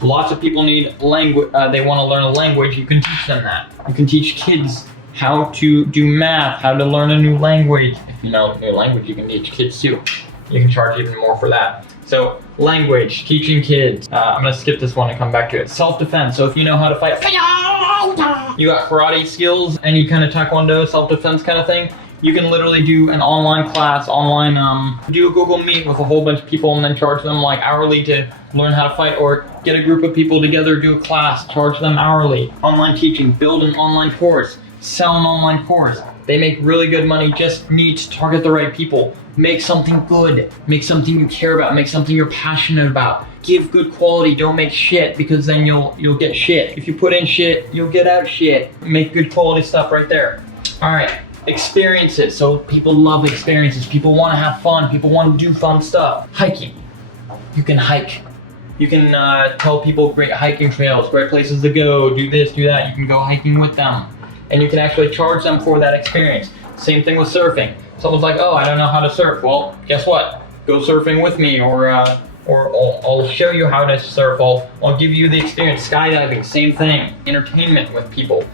Lots of people need language. They want to learn a language. You can teach them that. You can teach kids how to do math, how to learn a new language. If you know a new language, you can teach kids too. You can charge even more for that. So language, teaching kids. I'm gonna skip this one and come back to it. Self-defense. So if you know how to fight, you got karate skills, any kind of taekwondo, self-defense kind of thing, You can literally do an online class, do a Google Meet with a whole bunch of people and then charge them like hourly to learn how to fight, or get a group of people together, do a class, charge them hourly. Online teaching, build an online course, sell an online course. They make really good money, just need to target the right people. Make something good, make something you care about, make something you're passionate about. Give good quality, don't make shit, because then you'll get shit. If you put in shit, you'll get out shit. Make good quality stuff right there. All right, experiences. So people love experiences. People want to have fun. People want to do fun stuff. Hiking. You can hike. You can tell people great hiking trails, great places to go, do this, do that. You can go hiking with them. And you can actually charge them for that experience. Same thing with surfing. Someone's like, oh, I don't know how to surf. Well, guess what? Go surfing with me, or I'll show you how to surf. I'll give you the experience. Skydiving, same thing. Entertainment with people.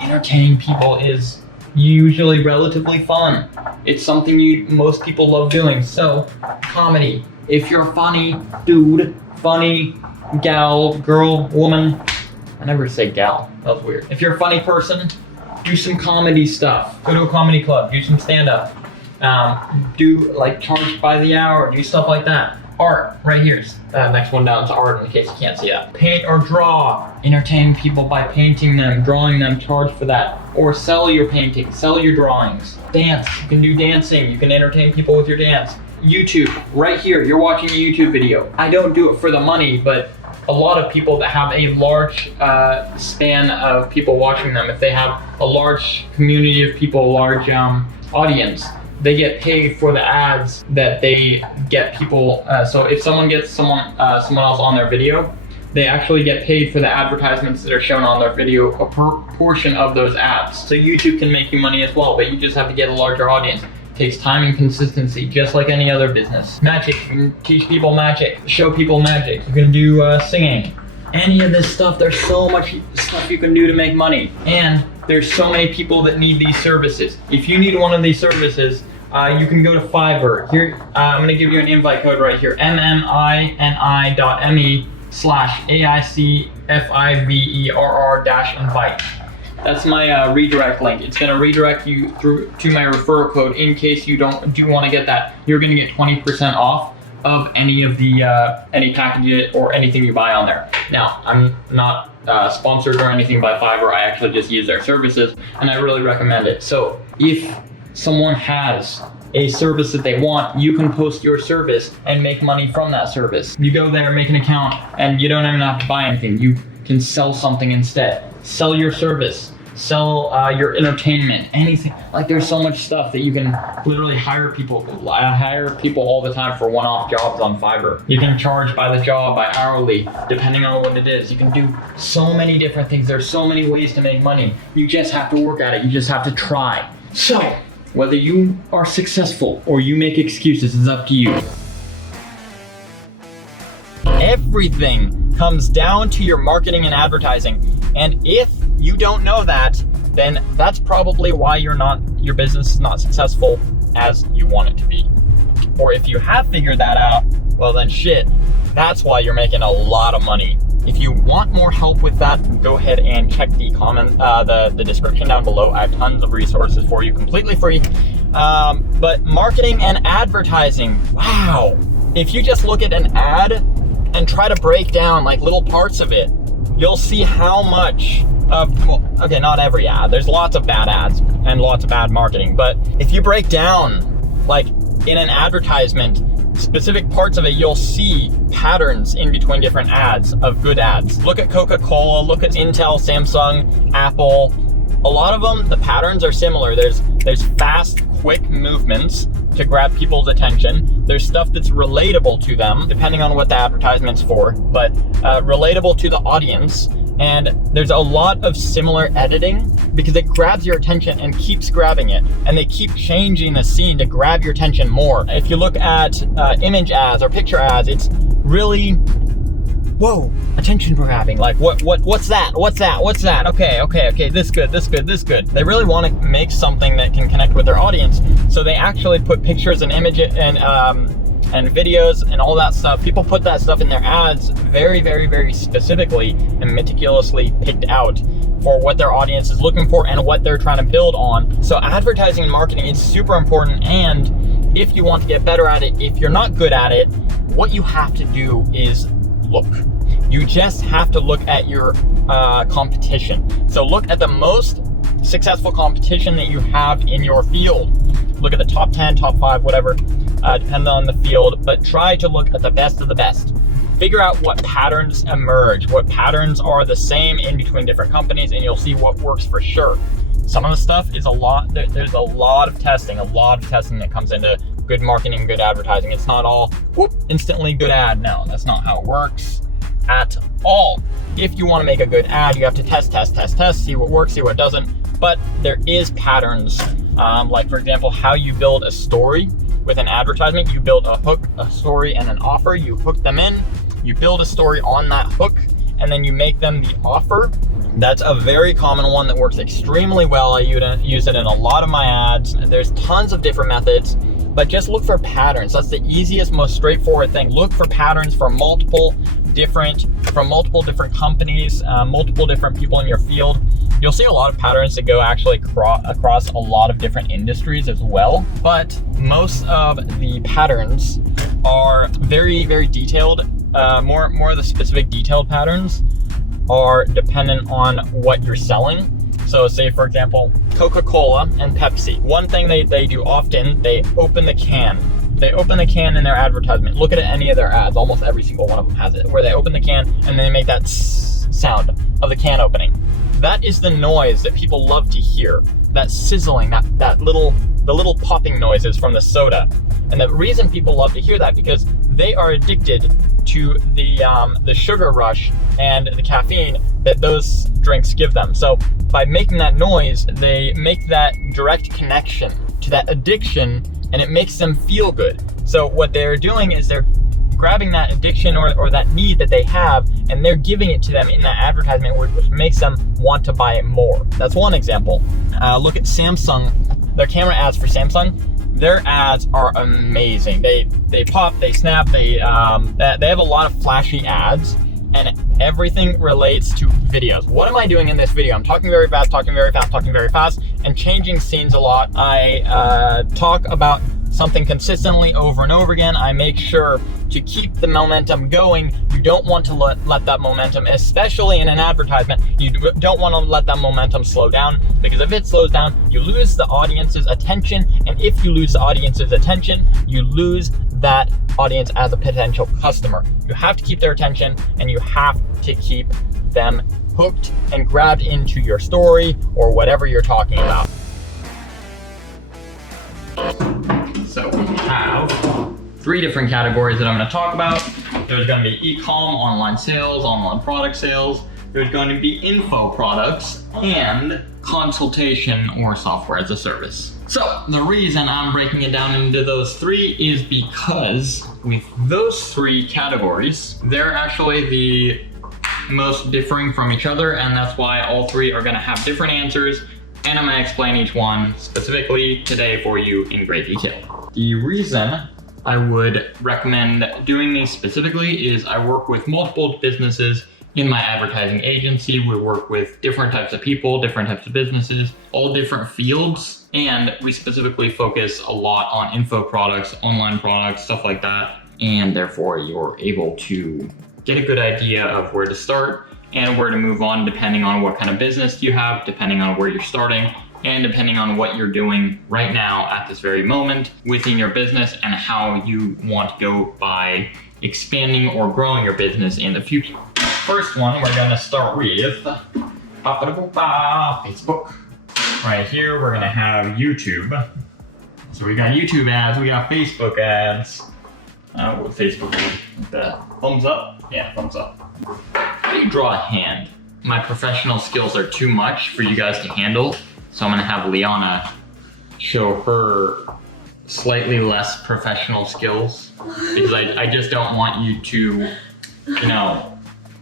Entertaining people is usually relatively fun. It's something most people love doing. So, comedy. If you're funny, dude, funny gal, girl, woman. I never say gal. That was weird. If you're a funny person, do some comedy stuff. Go to a comedy club. Do some stand-up. Do like charge by the hour. Do stuff like that. Art, right here. Next one down is art, in case you can't see that. Paint or draw. Entertain people by painting them, drawing them, charge for that. Or sell your paintings, sell your drawings. Dance, you can do dancing. You can entertain people with your dance. YouTube, right here, you're watching a YouTube video. I don't do it for the money, but a lot of people that have a large span of people watching them, if they have a large community of people, a large audience, they get paid for the ads that they get people. So if someone gets someone else on their video, they actually get paid for the advertisements that are shown on their video, a portion of those ads. So YouTube can make you money as well, but you just have to get a larger audience. It takes time and consistency, just like any other business. Magic, you can teach people magic, show people magic. You can do singing. Any of this stuff, there's so much stuff you can do to make money. And there's so many people that need these services. If you need one of these services, you can go to Fiverr. Here, I'm gonna give you an invite code right here, mmini.me/AICFIVERR-invite. That's my redirect link. It's gonna redirect you through to my referral code in case you do want to get that. You're gonna get 20% off of any of the any package or anything you buy on there. Now, I'm not sponsored or anything by Fiverr. I actually just use their services, and I really recommend it. So if someone has a service that they want, you can post your service and make money from that service. You go there, make an account, and you don't even have to buy anything. You can sell something instead. Sell your service, sell your entertainment, anything. Like, there's so much stuff that you can literally hire people. I hire people all the time for one-off jobs on Fiverr. You can charge by the job, by hourly, depending on what it is. You can do so many different things. There's so many ways to make money. You just have to work at it. You just have to try. So, whether you are successful or you make excuses is up to you. Everything comes down to your marketing and advertising. And if you don't know that, then that's probably why your business is not successful as you want it to be. Or if you have figured that out, well then shit, that's why you're making a lot of money. If you want more help with that, go ahead and check the description down below. I have tons of resources for you, completely free. But marketing and advertising, wow. If you just look at an ad and try to break down like little parts of it, you'll see how much well, okay, not every ad. There's lots of bad ads and lots of bad marketing. But if you break down, like in an advertisement, specific parts of it, you'll see patterns in between different ads of good ads. Look at Coca-Cola, look at Intel, Samsung, Apple. A lot of them, the patterns are similar. There's fast, quick movements to grab people's attention. There's stuff that's relatable to them, depending on what the advertisement's for, but relatable to the audience. And there's a lot of similar editing because it grabs your attention and keeps grabbing it. And they keep changing the scene to grab your attention more. If you look at image ads or picture ads, it's really, whoa, attention grabbing. Like, what's that? What's that? What's that? Okay, this good. They really want to make something that can connect with their audience. So they actually put pictures and images and videos and all that stuff. People put that stuff in their ads very, very, very specifically and meticulously picked out for what their audience is looking for and what they're trying to build on. So advertising and marketing is super important, and if you want to get better at it, if you're not good at it, what you have to do is look. You just have to look at your competition. So look at the most successful competition that you have in your field. Look at the top 10, top 5, whatever, depending on the field, but try to look at the best of the best. Figure out what patterns emerge, what patterns are the same in between different companies, and you'll see what works for sure. Some of the stuff is there's a lot of testing that comes into good marketing, good advertising. It's not all instantly good ad. No, that's not how it works at all. If you want to make a good ad, you have to test, see what works, see what doesn't. But there is patterns, like for example, how you build a story with an advertisement. You build a hook, a story, and an offer. You hook them in, you build a story on that hook, and then you make them the offer. That's a very common one that works extremely well. I use it in a lot of my ads. There's tons of different methods, but just look for patterns. That's the easiest, most straightforward thing. Look for patterns from multiple different companies, multiple different people in your field. You'll see a lot of patterns that go actually across a lot of different industries as well. But most of the patterns are very, very detailed. More of the specific detailed patterns are dependent on what you're selling. So say for example, Coca-Cola and Pepsi. One thing they do often, they open the can. They open the can in their advertisement. Look at any of their ads, almost every single one of them has it, where they open the can and then they make that sound of the can opening. That is the noise that people love to hear. That sizzling, the little popping noises from the soda. And the reason people love to hear that, because they are addicted to the sugar rush and the caffeine that those drinks give them. So by making that noise, they make that direct connection to that addiction, and it makes them feel good. So what they're doing is they're grabbing that addiction or that need that they have, and they're giving it to them in that advertisement, which makes them want to buy it more. That's one example. Look at Samsung, their camera ads for Samsung. Their ads are amazing. They pop, they snap, they have a lot of flashy ads, and everything relates to videos. What am I doing in this video? I'm talking very fast, and changing scenes a lot. I talk about something consistently over and over again. I make sure to keep the momentum going. You don't want to let that momentum, especially in an advertisement, you don't want to let that momentum slow down, because if it slows down, you lose the audience's attention, and if you lose the audience's attention, you lose that audience as a potential customer. You have to keep their attention, and you have to keep them hooked and grabbed into your story or whatever you're talking about. So we have 3 different categories that I'm going to talk about. There's going to be e-com, online sales, online product sales. There's going to be info products and consultation or software as a service. So the reason I'm breaking it down into those 3 is because with those 3 categories, they're actually the most differing from each other, and that's why all 3 are going to have different answers, and I'm going to explain each one specifically today for you in great detail. The reason I would recommend doing these specifically is I work with multiple businesses in my advertising agency. We work with different types of people, different types of businesses, all different fields, and we specifically focus a lot on info products, online products, stuff like that, and therefore you're able to get a good idea of where to start and where to move on depending on what kind of business you have, depending on where you're starting, and depending on what you're doing right now at this very moment within your business and how you want to go by expanding or growing your business in the future. First one, we're going to start with Facebook. Right here, we're going to have YouTube. So we got YouTube ads, we got Facebook ads. Facebook, the thumbs up? Yeah, thumbs up. How do you draw a hand? My professional skills are too much for you guys to handle, so I'm gonna have Liana show her slightly less professional skills, because I just don't want you to,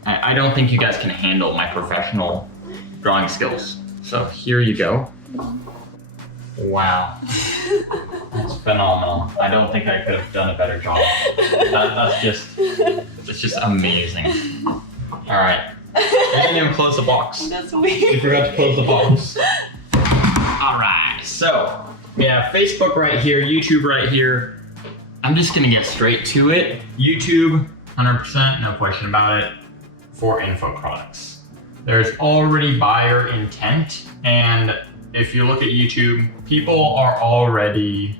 I don't think you guys can handle my professional drawing skills. So here you go. Wow. That's phenomenal. I don't think I could have done a better job. That's just amazing. All right. didn't even close the box. That's weird. You forgot to close the box. Alright, so we have Facebook right here, YouTube right here. I'm just gonna get straight to it. YouTube, 100%, no question about it, for info products. There's already buyer intent, and if you look at YouTube, people are already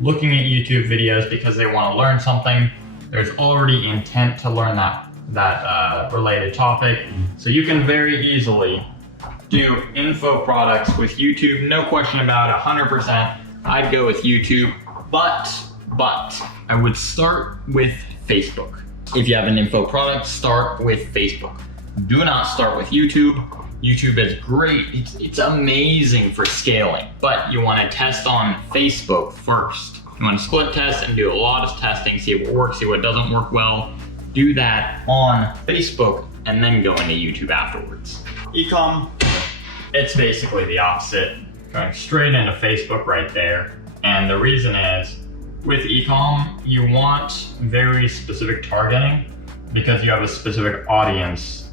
looking at YouTube videos because they want to learn something. There's already intent to learn that related topic. So you can very easily do info products with YouTube, no question about it, 100%. I'd go with YouTube, but I would start with Facebook. If you have an info product, start with Facebook. Do not start with YouTube. YouTube is great, it's amazing for scaling, but you want to test on Facebook first. You want to split test and do a lot of testing, see what works, see what doesn't work well. Do that on Facebook and then go into YouTube afterwards. Ecom, it's basically the opposite. Going straight into Facebook right there. And the reason is, with ecom, you want very specific targeting because you have a specific audience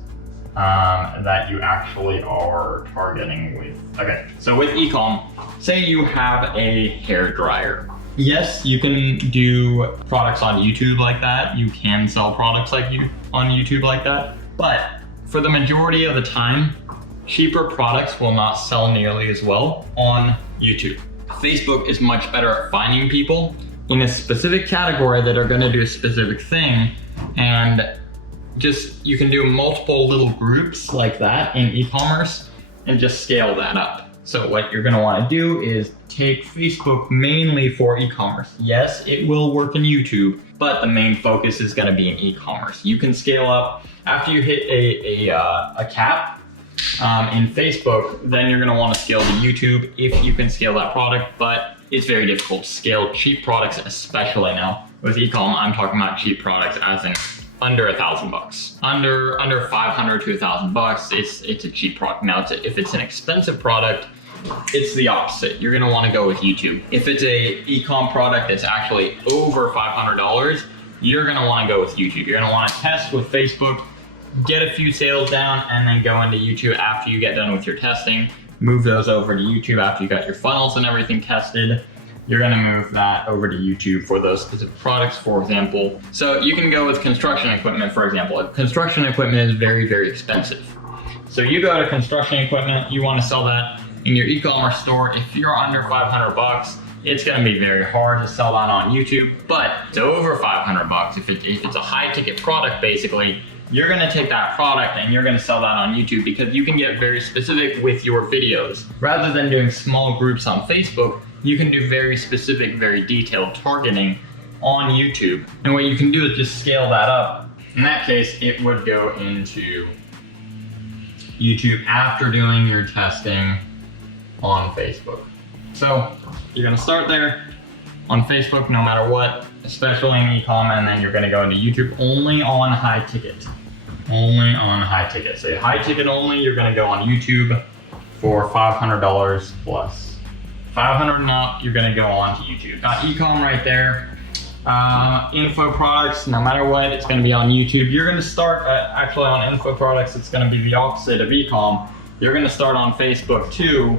that you actually are targeting with. Okay, so with ecom, say you have a hair dryer. Yes, you can do products on YouTube like that. You can sell products like you on YouTube like that. But for the majority of the time, cheaper products will not sell nearly as well on YouTube. Facebook is much better at finding people in a specific category that are gonna do a specific thing, and just, you can do multiple little groups like that in e-commerce and just scale that up. So what you're gonna wanna do is take Facebook mainly for e-commerce. Yes, it will work in YouTube, but the main focus is gonna be in e-commerce. You can scale up after you hit a cap in Facebook, then you're gonna wanna scale to YouTube if you can scale that product, but it's very difficult to scale cheap products, especially now. With e-com, I'm talking about cheap products as in under $1,000. Under 500 to $1,000, it's a cheap product. Now, if it's an expensive product, it's the opposite. You're gonna wanna go with YouTube. If it's a e-com product that's actually over $500, you're gonna wanna go with YouTube. You're gonna wanna test with Facebook, get a few sales down, and then go into YouTube after you get done with your testing. Move those over to YouTube after you got your funnels and everything tested. You're gonna move that over to YouTube for those specific products, for example. So you can go with construction equipment, for example. Construction equipment is very, very expensive. So you go to construction equipment, you wanna sell that in your e-commerce store. If you're under 500 bucks, it's gonna be very hard to sell that on YouTube, but it's over 500 bucks. If it's a high ticket product, basically, you're gonna take that product and you're gonna sell that on YouTube because you can get very specific with your videos. Rather than doing small groups on Facebook, you can do very specific, very detailed targeting on YouTube. And what you can do is just scale that up. In that case, it would go into YouTube after doing your testing on Facebook. So you're gonna start there on Facebook no matter what, especially in e-com, and then you're gonna go into YouTube only on high ticket. Only on high ticket. So high ticket only, you're gonna go on YouTube for $500 plus. 500 and up, you're gonna go on to YouTube. Got e-com right there. Info products, no matter what, it's gonna be on YouTube. You're gonna start, actually on info products, it's gonna be the opposite of e-com. You're gonna start on Facebook too,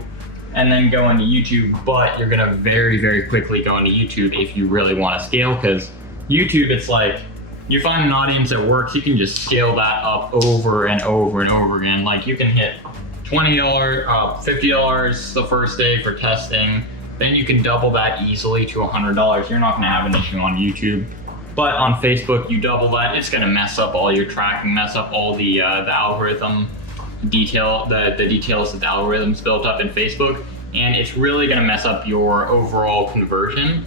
and then go into YouTube, but you're gonna very, very quickly go into YouTube if you really wanna scale, because YouTube, it's like, you find an audience that works, you can just scale that up over and over and over again. Like you can hit $20, $50 the first day for testing, then you can double that easily to $100. You're not gonna have an issue on YouTube. But on Facebook, you double that, it's gonna mess up all your tracking, mess up all the algorithm detail, the details that the algorithm's built up in Facebook, and it's really gonna mess up your overall conversion.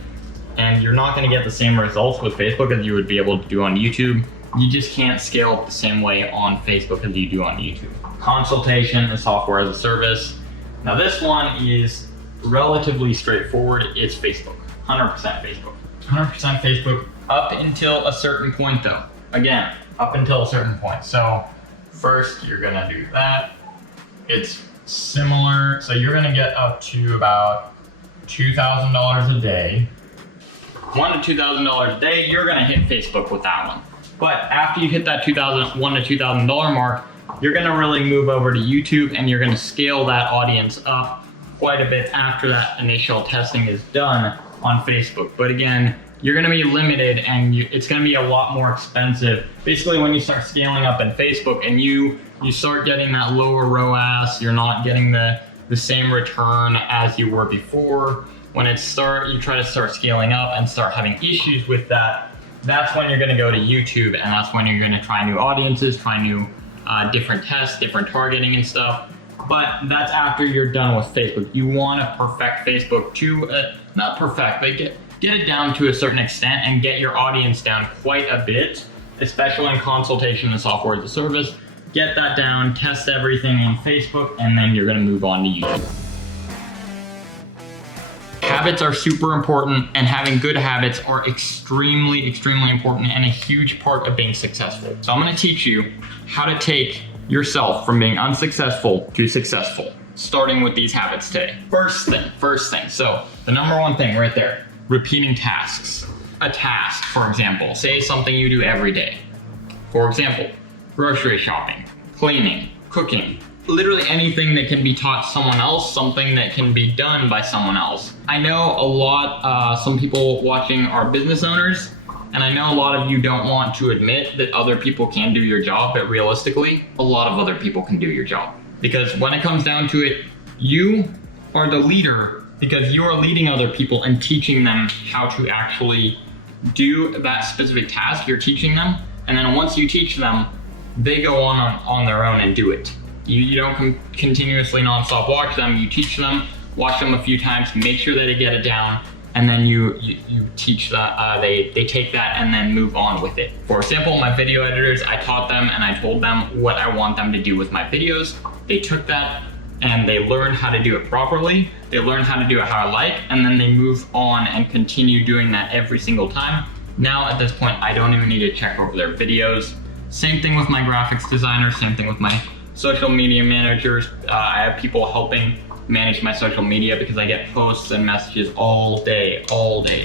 And you're not gonna get the same results with Facebook as you would be able to do on YouTube. You just can't scale up the same way on Facebook as you do on YouTube. Consultation and software as a service. Now this one is relatively straightforward. It's Facebook, 100% Facebook. 100% Facebook up until a certain point though. Again, up until a certain point. So first you're gonna do that. It's similar. So you're gonna get up to about $2,000 a day. $1,000 to $2,000 a day, you're gonna hit Facebook with that one. But after you hit that $1,000 to $2,000 mark, you're gonna really move over to YouTube and you're gonna scale that audience up quite a bit after that initial testing is done on Facebook. But again, you're gonna be limited and it's gonna be a lot more expensive. Basically, when you start scaling up in Facebook and you start getting that lower ROAS, you're not getting the same return as you were before. When you try to start scaling up and start having issues with that, that's when you're gonna go to YouTube, and that's when you're gonna try new audiences, try new different tests, different targeting and stuff. But that's after you're done with Facebook. You wanna perfect Facebook to, not perfect, but get it down to a certain extent and get your audience down quite a bit, especially in consultation and software as a service. Get that down, test everything on Facebook, and then you're gonna move on to YouTube. Habits are super important, and having good habits are extremely, extremely important and a huge part of being successful. So I'm gonna teach you how to take yourself from being unsuccessful to successful, starting with these habits today. First thing. So the number one thing right there, repeating tasks. A task, for example, say something you do every day. For example, grocery shopping, cleaning, cooking, literally anything that can be taught someone else, something that can be done by someone else. I know some people watching are business owners, and I know a lot of you don't want to admit that other people can do your job, but realistically, a lot of other people can do your job. Because when it comes down to it, you are the leader because you are leading other people and teaching them how to actually do that specific task you're teaching them. And then once you teach them, they go on their own and do it. You don't continuously nonstop watch them. You teach them, watch them a few times, make sure that they get it down, and then you teach that, they take that and then move on with it. For example, my video editors, I taught them and I told them what I want them to do with my videos. They took that and they learned how to do it properly. They learned how to do it how I like, and then they move on and continue doing that every single time. Now at this point, I don't even need to check over their videos. Same thing with my graphics designer, same thing with my social media managers. I have people helping manage my social media because I get posts and messages all day,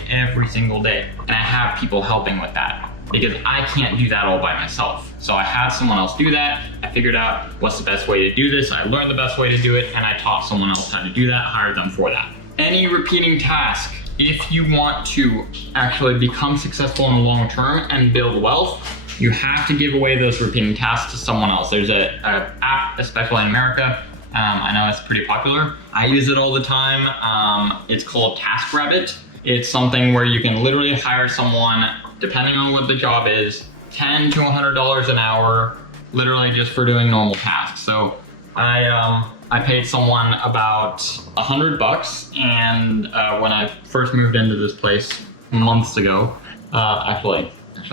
every single day. And I have people helping with that because I can't do that all by myself. So I had someone else do that. I figured out what's the best way to do this. I learned the best way to do it, and I taught someone else how to do that, hired them for that. Any repeating task, if you want to actually become successful in the long term and build wealth, you have to give away those repeating tasks to someone else. There's a app, especially in America. I know it's pretty popular. I use it all the time. It's called TaskRabbit. It's something where you can literally hire someone, depending on what the job is, $10 to $100 an hour, literally just for doing normal tasks. So I paid someone about $100, and when I first moved into this place months ago, actually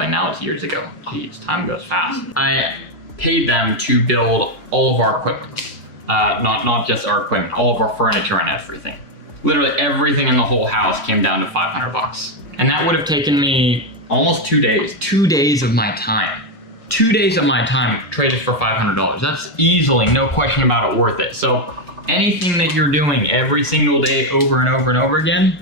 now it's years ago. Jeez, time goes fast. I paid them to build all of our equipment. Not just our equipment, all of our furniture and everything. Literally everything in the whole house came down to $500. And that would have taken me almost 2 days. 2 days of my time. 2 days of my time traded for $500. That's easily, no question about it, worth it. So anything that you're doing every single day over and over and over again,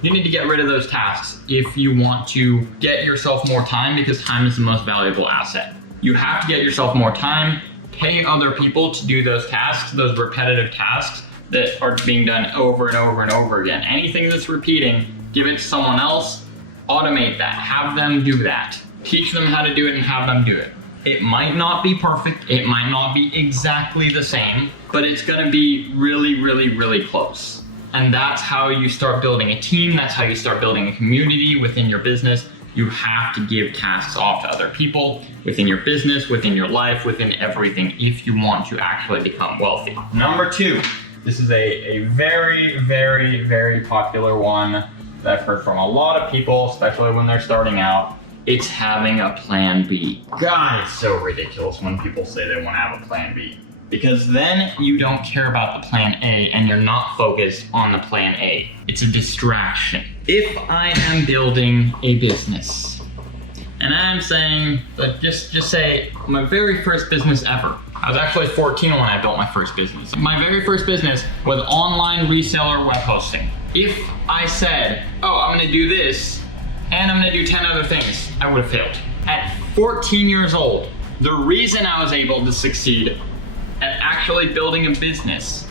you need to get rid of those tasks if you want to get yourself more time, because time is the most valuable asset. You have to get yourself more time, pay other people to do those tasks, those repetitive tasks that are being done over and over and over again. Anything that's repeating, give it to someone else, automate that, have them do that. Teach them how to do it and have them do it. It might not be perfect, it might not be exactly the same, but it's gonna be really, really, really close. And that's how you start building a team, that's how you start building a community within your business. You have to give tasks off to other people within your business, within your life, within everything, if you want to actually become wealthy. Number 2, this is a very, very, very popular one that I've heard from a lot of people, especially when they're starting out. It's having a plan B. God, it's so ridiculous when people say they want to have a plan B. Because then you don't care about the plan A and you're not focused on the plan A. It's a distraction. If I am building a business, and I'm saying, like, just say my very first business ever. I was actually 14 when I built my first business. My very first business was online reseller web hosting. If I said, oh, I'm gonna do this, and I'm gonna do 10 other things, I would have failed. At 14 years old, The reason I was able to succeed at actually building a business,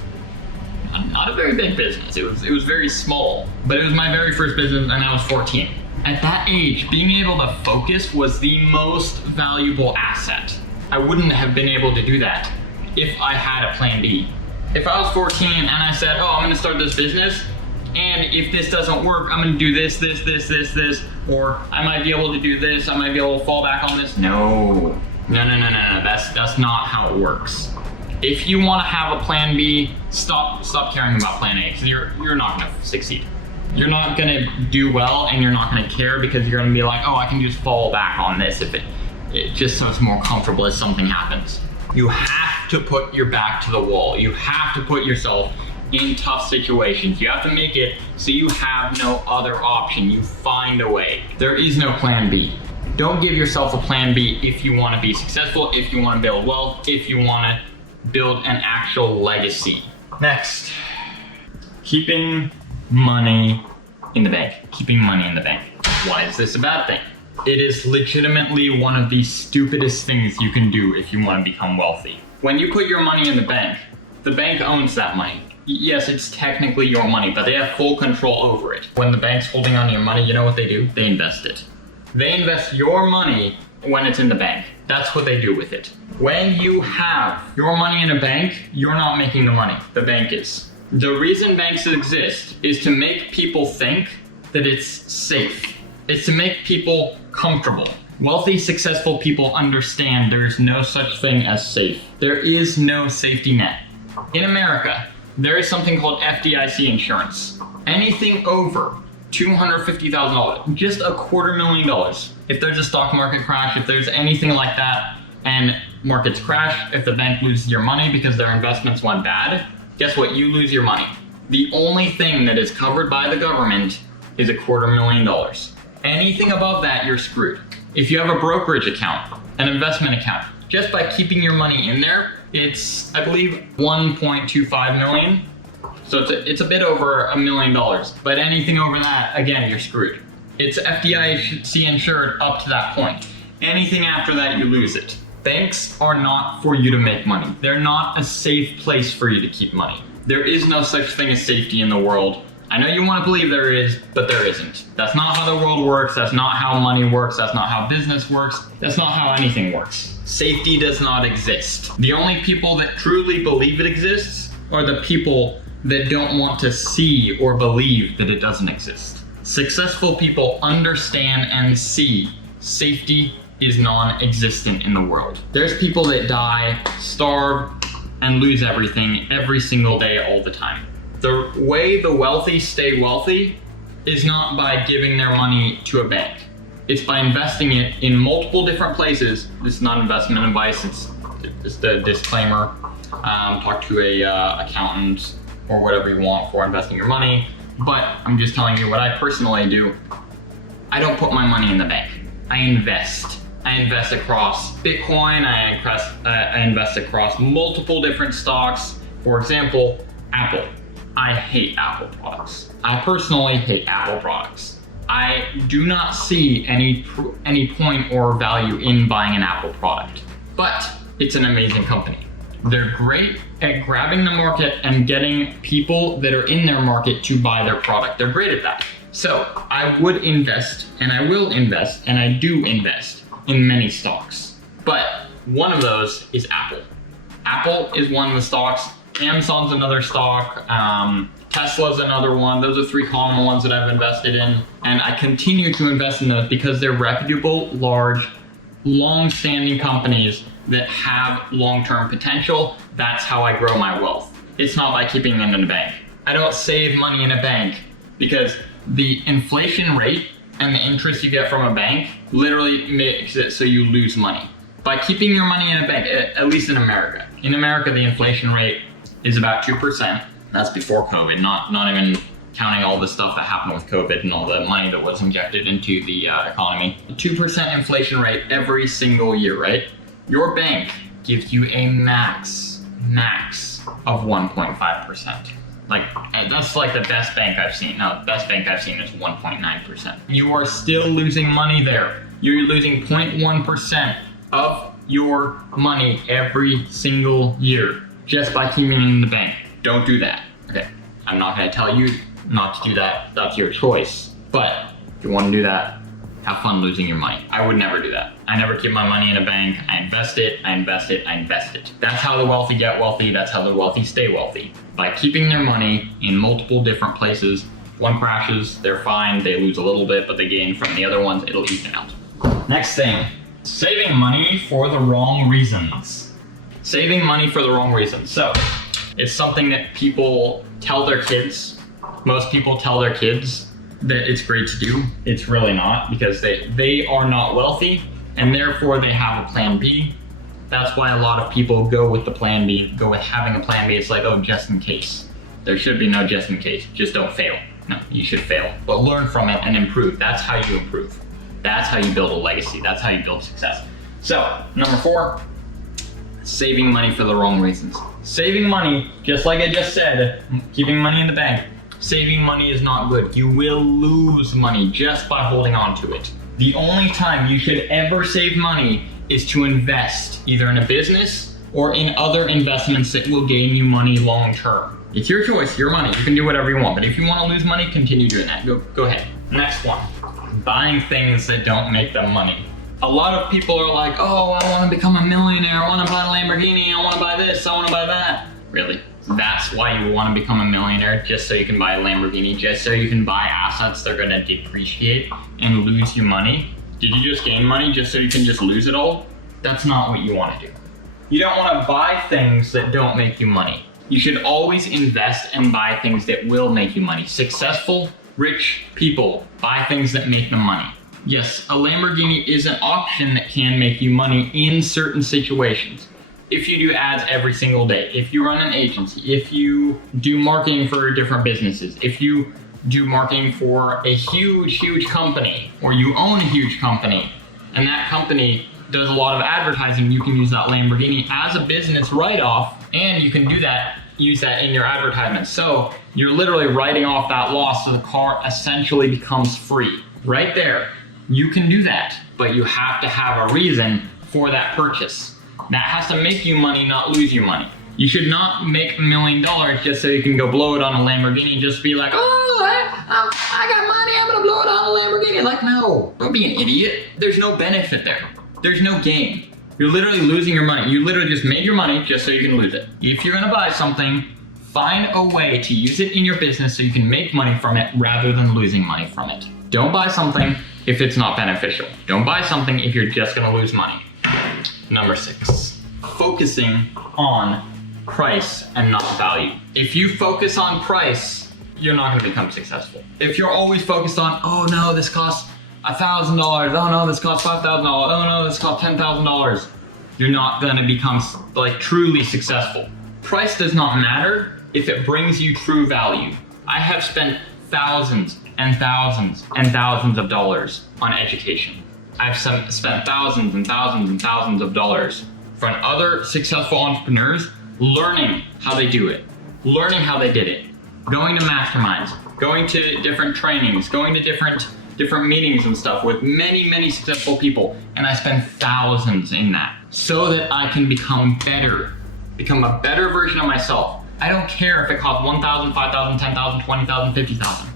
not a very big business, it was very small, but it was my very first business and I was 14. At that age, being able to focus was the most valuable asset. I wouldn't have been able to do that if I had a plan B. If I was 14 and I said, oh, I'm gonna start this business, and if this doesn't work, I'm gonna do this, or I might be able to do this, I might be able to fall back on this. No. That's not how it works. If you wanna have a plan B, stop caring about plan A, because you're not gonna succeed. You're not gonna do well and you're not gonna care because you're gonna be like, oh, I can just fall back on this if it just so it's more comfortable if something happens. You have to put your back to the wall. You have to put yourself in tough situations. You have to make it so you have no other option. You find a way. There is no plan B. Don't give yourself a plan B if you want to be successful, if you want to build wealth, if you want to build an actual legacy. Next, keeping money in the bank. Keeping money in the bank. Why is this a bad thing? It is legitimately one of the stupidest things you can do if you want to become wealthy. When you put your money in the bank owns that money. Yes, it's technically your money, but they have full control over it. When the bank's holding on to your money, you know what they do? They invest it. They invest your money when it's in the bank. That's what they do with it. When you have your money in a bank, you're not making the money. The bank is. The reason banks exist is to make people think that it's safe. It's to make people comfortable. Wealthy, successful people understand there is no such thing as safe. There is no safety net. In America, there is something called FDIC insurance. Anything over $250,000, just $250,000. If there's a stock market crash, if there's anything like that, and markets crash, if the bank loses your money because their investments went bad, guess what? You lose your money. The only thing that is covered by the government is $250,000. Anything above that, you're screwed. If you have a brokerage account, an investment account, just by keeping your money in there, it's, I believe, 1.25 million. So it's a bit over $1 million. But anything over that, again, you're screwed. It's FDIC insured up to that point. Anything after that, you lose it. Banks are not for you to make money. They're not a safe place for you to keep money. There is no such thing as safety in the world. I know you want to believe there is, but there isn't. That's not how the world works. That's not how money works. That's not how business works. That's not how anything works. Safety does not exist. The only people that truly believe it exists are the people that don't want to see or believe that it doesn't exist. Successful people understand and see safety is non-existent in the world. There's people that die, starve, and lose everything every single day, all the time. The way the wealthy stay wealthy is not by giving their money to a bank. It's by investing it in multiple different places. This is not investment advice, it's just a disclaimer. Talk to a accountant or whatever you want for investing your money. But I'm just telling you what I personally do. I don't put my money in the bank. I invest. I invest across Bitcoin, I invest across multiple different stocks. For example, Apple. I hate Apple products. I personally hate Apple products. I do not see any point or value in buying an Apple product, but it's an amazing company. They're great at grabbing the market and getting people that are in their market to buy their product. They're great at that. So I would invest, and I will invest, and I do invest in many stocks. But one of those is Apple. Apple is one of the stocks. Amazon's another stock. Tesla's another one. Those are three common ones that I've invested in. And I continue to invest in those because they're reputable, large, long-standing companies that have long-term potential. That's how I grow my wealth. It's not by keeping them in the bank. I don't save money in a bank because the inflation rate and the interest you get from a bank literally makes it so you lose money. By keeping your money in a bank, at least in America. In America, the inflation rate is about 2%. That's before COVID, not even counting all the stuff that happened with COVID and all the money that was injected into the economy. 2% inflation rate every single year, right? Your bank gives you a max of 1.5%. Like, that's like the best bank I've seen. No, the best bank I've seen is 1.9%. You are still losing money there. You're losing 0.1% of your money every single year just by keeping it in the bank. Don't do that. Okay, I'm not gonna tell you not to do that. That's your choice. But if you wanna do that, have fun losing your money. I would never do that. I never keep my money in a bank. I invest it, I invest it, I invest it. That's how the wealthy get wealthy. That's how the wealthy stay wealthy. By keeping their money in multiple different places. If one crashes, they're fine. They lose a little bit, but they gain from the other ones. It'll even out. Next thing, saving money for the wrong reasons. Saving money for the wrong reasons. So it's something that people tell their kids. Most people tell their kids that it's great to do. It's really not, because they are not wealthy and therefore they have a plan B. That's why a lot of people go with the plan B, go with having a plan B. It's like, oh, just in case. There should be no just in case, just don't fail. No, you should fail, but learn from it and improve. That's how you improve. That's how you build a legacy. That's how you build success. So, number 4, saving money for the wrong reasons. Saving money, just like I just said, keeping money in the bank, saving money is not good. You will lose money just by holding on to it. The only time you should ever save money is to invest either in a business or in other investments that will gain you money long term. It's your choice, your money. You can do whatever you want, but if you want to lose money, continue doing that. Go ahead. Next one, buying things that don't make them money. A lot of people are like, oh, I want to become a millionaire. I want to buy a Lamborghini. I want to buy this. I want to buy that. Really? That's why you want to become a millionaire, just so you can buy a Lamborghini, just so you can buy assets that are going to depreciate and lose you money? Did you just gain money just so you can just lose it all? That's not what you want to do. You don't want to buy things that don't make you money. You should always invest and buy things that will make you money. Successful, rich people buy things that make them money. Yes, a Lamborghini is an option that can make you money in certain situations. If you do ads every single day, if you run an agency, if you do marketing for different businesses, if you do marketing for a huge company, or you own a huge company, and that company does a lot of advertising, you can use that Lamborghini as a business write-off, and you can use that in your advertisement. So you're literally writing off that loss, so the car essentially becomes free. Right there, you can do that, but you have to have a reason for that purchase. That has to make you money, not lose you money. You should not make $1 million just so you can go blow it on a Lamborghini, just be like, oh, I got money, I'm gonna blow it on a Lamborghini. Like, no, don't be an idiot. There's no benefit there. There's no gain. You're literally losing your money. You literally just made your money just so you can lose it. If you're gonna buy something, find a way to use it in your business so you can make money from it rather than losing money from it. Don't buy something if it's not beneficial. Don't buy something if you're just gonna lose money. Number 6, focusing on price and not value. If you focus on price, you're not gonna become successful. If you're always focused on, oh no, this costs $1,000, oh no, this costs $5,000, oh no, this costs $10,000, you're not gonna become like truly successful. Price does not matter if it brings you true value. I have spent thousands and thousands and thousands of dollars on education. I've spent thousands and thousands and thousands of dollars from other successful entrepreneurs learning how they do it, learning how they did it, going to masterminds, going to different trainings, going to different meetings and stuff with many successful people, and I spend thousands in that so that I can become a better version of myself. I don't care if it costs $1,000, $5,000, $10,000, $20,000, $50,000.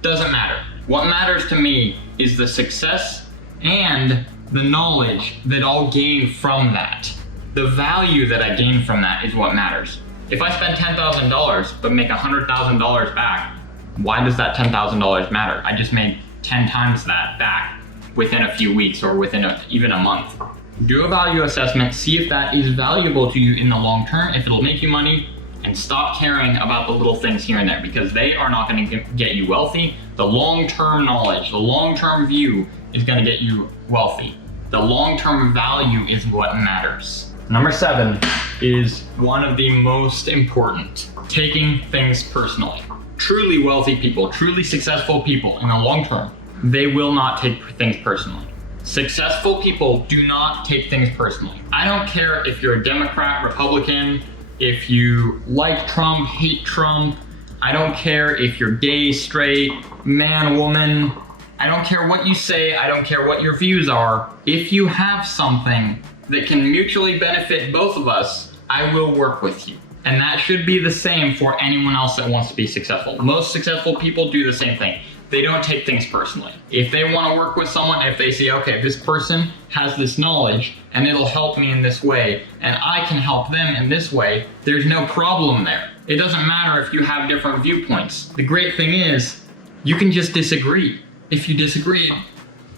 Doesn't matter. What matters to me is the success and the knowledge that I'll gain from that. The value that I gain from that is what matters. If I spend $10,000 but make $100,000 back, why does that $10,000 matter? I just made 10 times that back within a few weeks or within even a month. Do a value assessment, see if that is valuable to you in the long term, if it'll make you money, and stop caring about the little things here and there, because they are not going to get you wealthy. The long-term knowledge, the long-term view is going to get you wealthy. The long-term value is what matters. Number 7 is one of the most important, taking things personally. Truly wealthy people, truly successful people in the long term, they will not take things personally. Successful people do not take things personally. I don't care if you're a Democrat, Republican, if you like Trump, hate Trump. I don't care if you're gay, straight, man, woman. I don't care what you say. I don't care what your views are. If you have something that can mutually benefit both of us, I will work with you. And that should be the same for anyone else that wants to be successful. Most successful people do the same thing. They don't take things personally. If they want to work with someone, if they see, okay, this person has this knowledge and it'll help me in this way, and I can help them in this way, there's no problem there. It doesn't matter if you have different viewpoints. The great thing is, you can just disagree. If you disagree,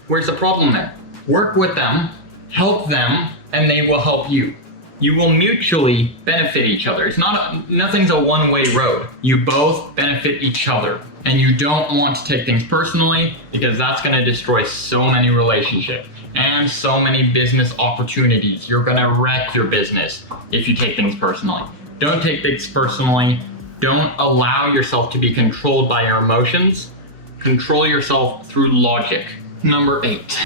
where's the problem there? Work with them, help them, and they will help you. You will mutually benefit each other. Nothing's a one-way road. You both benefit each other. And you don't want to take things personally, because that's gonna destroy so many relationships and so many business opportunities. You're gonna wreck your business if you take things personally. Don't take things personally. Don't allow yourself to be controlled by your emotions. Control yourself through logic. Number 8,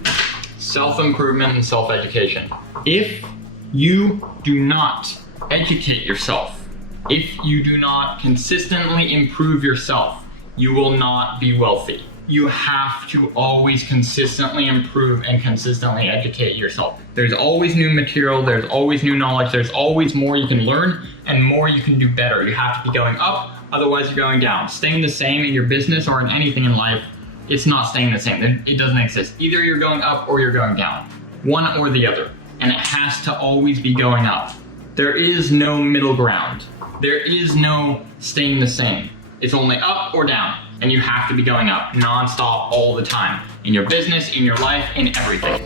self-improvement and self-education. If you do not educate yourself, if you do not consistently improve yourself, you will not be wealthy. You have to always consistently improve and consistently educate yourself. There's always new material, there's always new knowledge, there's always more you can learn and more you can do better. You have to be going up, otherwise you're going down. Staying the same in your business or in anything in life, it's not staying the same. It doesn't exist. Either you're going up or you're going down. One or the other. And it has to always be going up. There is no middle ground. There is no staying the same. It's only up or down, and you have to be going up non-stop all the time, in your business, in your life, in everything.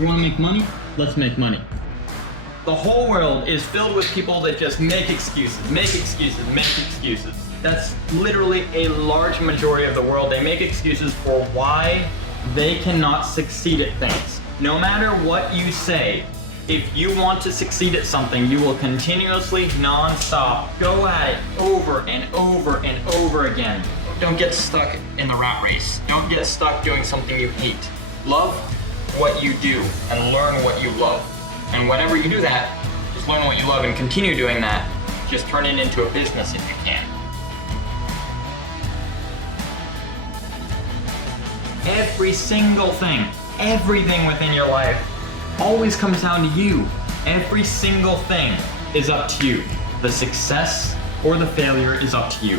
You wanna make money? Let's make money. The whole world is filled with people that just make excuses, make excuses, make excuses. That's literally a large majority of the world. They make excuses for why they cannot succeed at things. No matter what you say, if you want to succeed at something, you will continuously, non-stop, go at it over and over and over again. Don't get stuck in the rat race. Don't get stuck doing something you hate. Love what you do and learn what you love. And whenever you do that, just learn what you love and continue doing that. Just turn it into a business if you can. Every single thing, everything within your life always comes down to you. Every single thing is up to you. The success or the failure is up to you.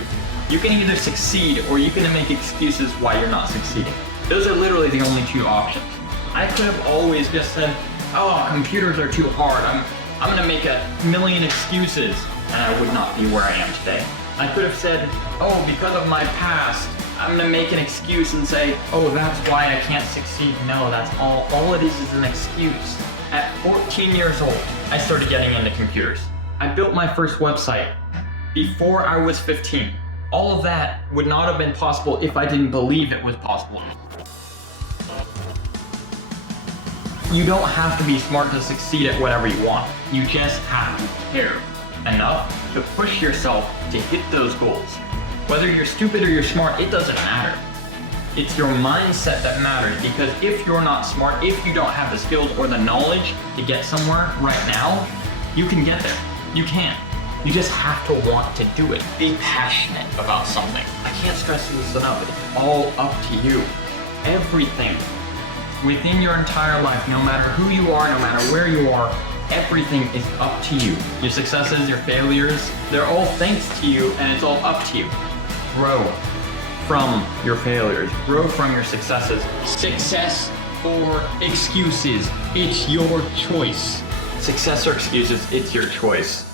You can either succeed or you can make excuses why you're not succeeding. Those are literally the only two options. I could have always just said, oh, computers are too hard. I'm gonna make a million excuses, and I would not be where I am today. I could have said, oh, because of my past, I'm gonna make an excuse and say, oh, that's why I can't succeed. No, that's all it is an excuse. At 14 years old, I started getting into computers. I built my first website before I was 15. All of that would not have been possible if I didn't believe it was possible. You don't have to be smart to succeed at whatever you want. You just have to care enough to push yourself to hit those goals. Whether you're stupid or you're smart, it doesn't matter. It's your mindset that matters, because if you're not smart, if you don't have the skills or the knowledge to get somewhere right now, you can get there. You can. You just have to want to do it. Be passionate about something. I can't stress this enough. It's all up to you. Everything within your entire life, no matter who you are, no matter where you are, everything is up to you. Your successes, your failures, they're all thanks to you, and it's all up to you. Grow from your failures. Grow from your successes. Success or excuses, it's your choice. Success or excuses, it's your choice.